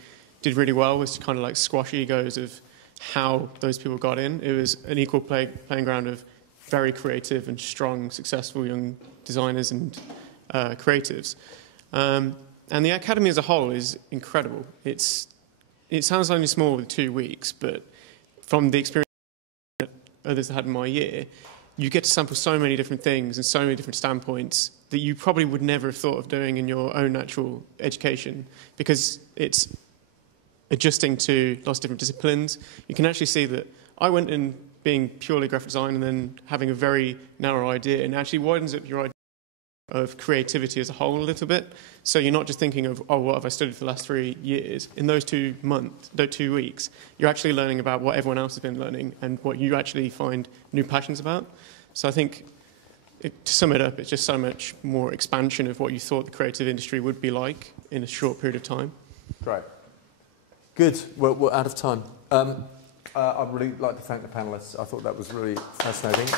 did really well was to kind of like squash egos of how those people got in. It was an equal playing ground of very creative and strong, successful young designers and creatives. And the Academy as a whole is incredible. It sounds only small with 2 weeks, but from the experience that others had in my year, you get to sample so many different things and so many different standpoints that you probably would never have thought of doing in your own natural education, because it's adjusting to lots of different disciplines. You can actually see that I went in being purely graphic design and then having a very narrow idea, and it actually widens up your idea of creativity as a whole a little bit. So you're not just thinking of, oh, what have I studied for the last 3 years? In those 2 weeks, you're actually learning about what everyone else has been learning and what you actually find new passions about. So I think, to sum it up, it's just so much more expansion of what you thought the creative industry would be like in a short period of time. Great. Good. We're out of time. I'd really like to thank the panellists. I thought that was really fascinating.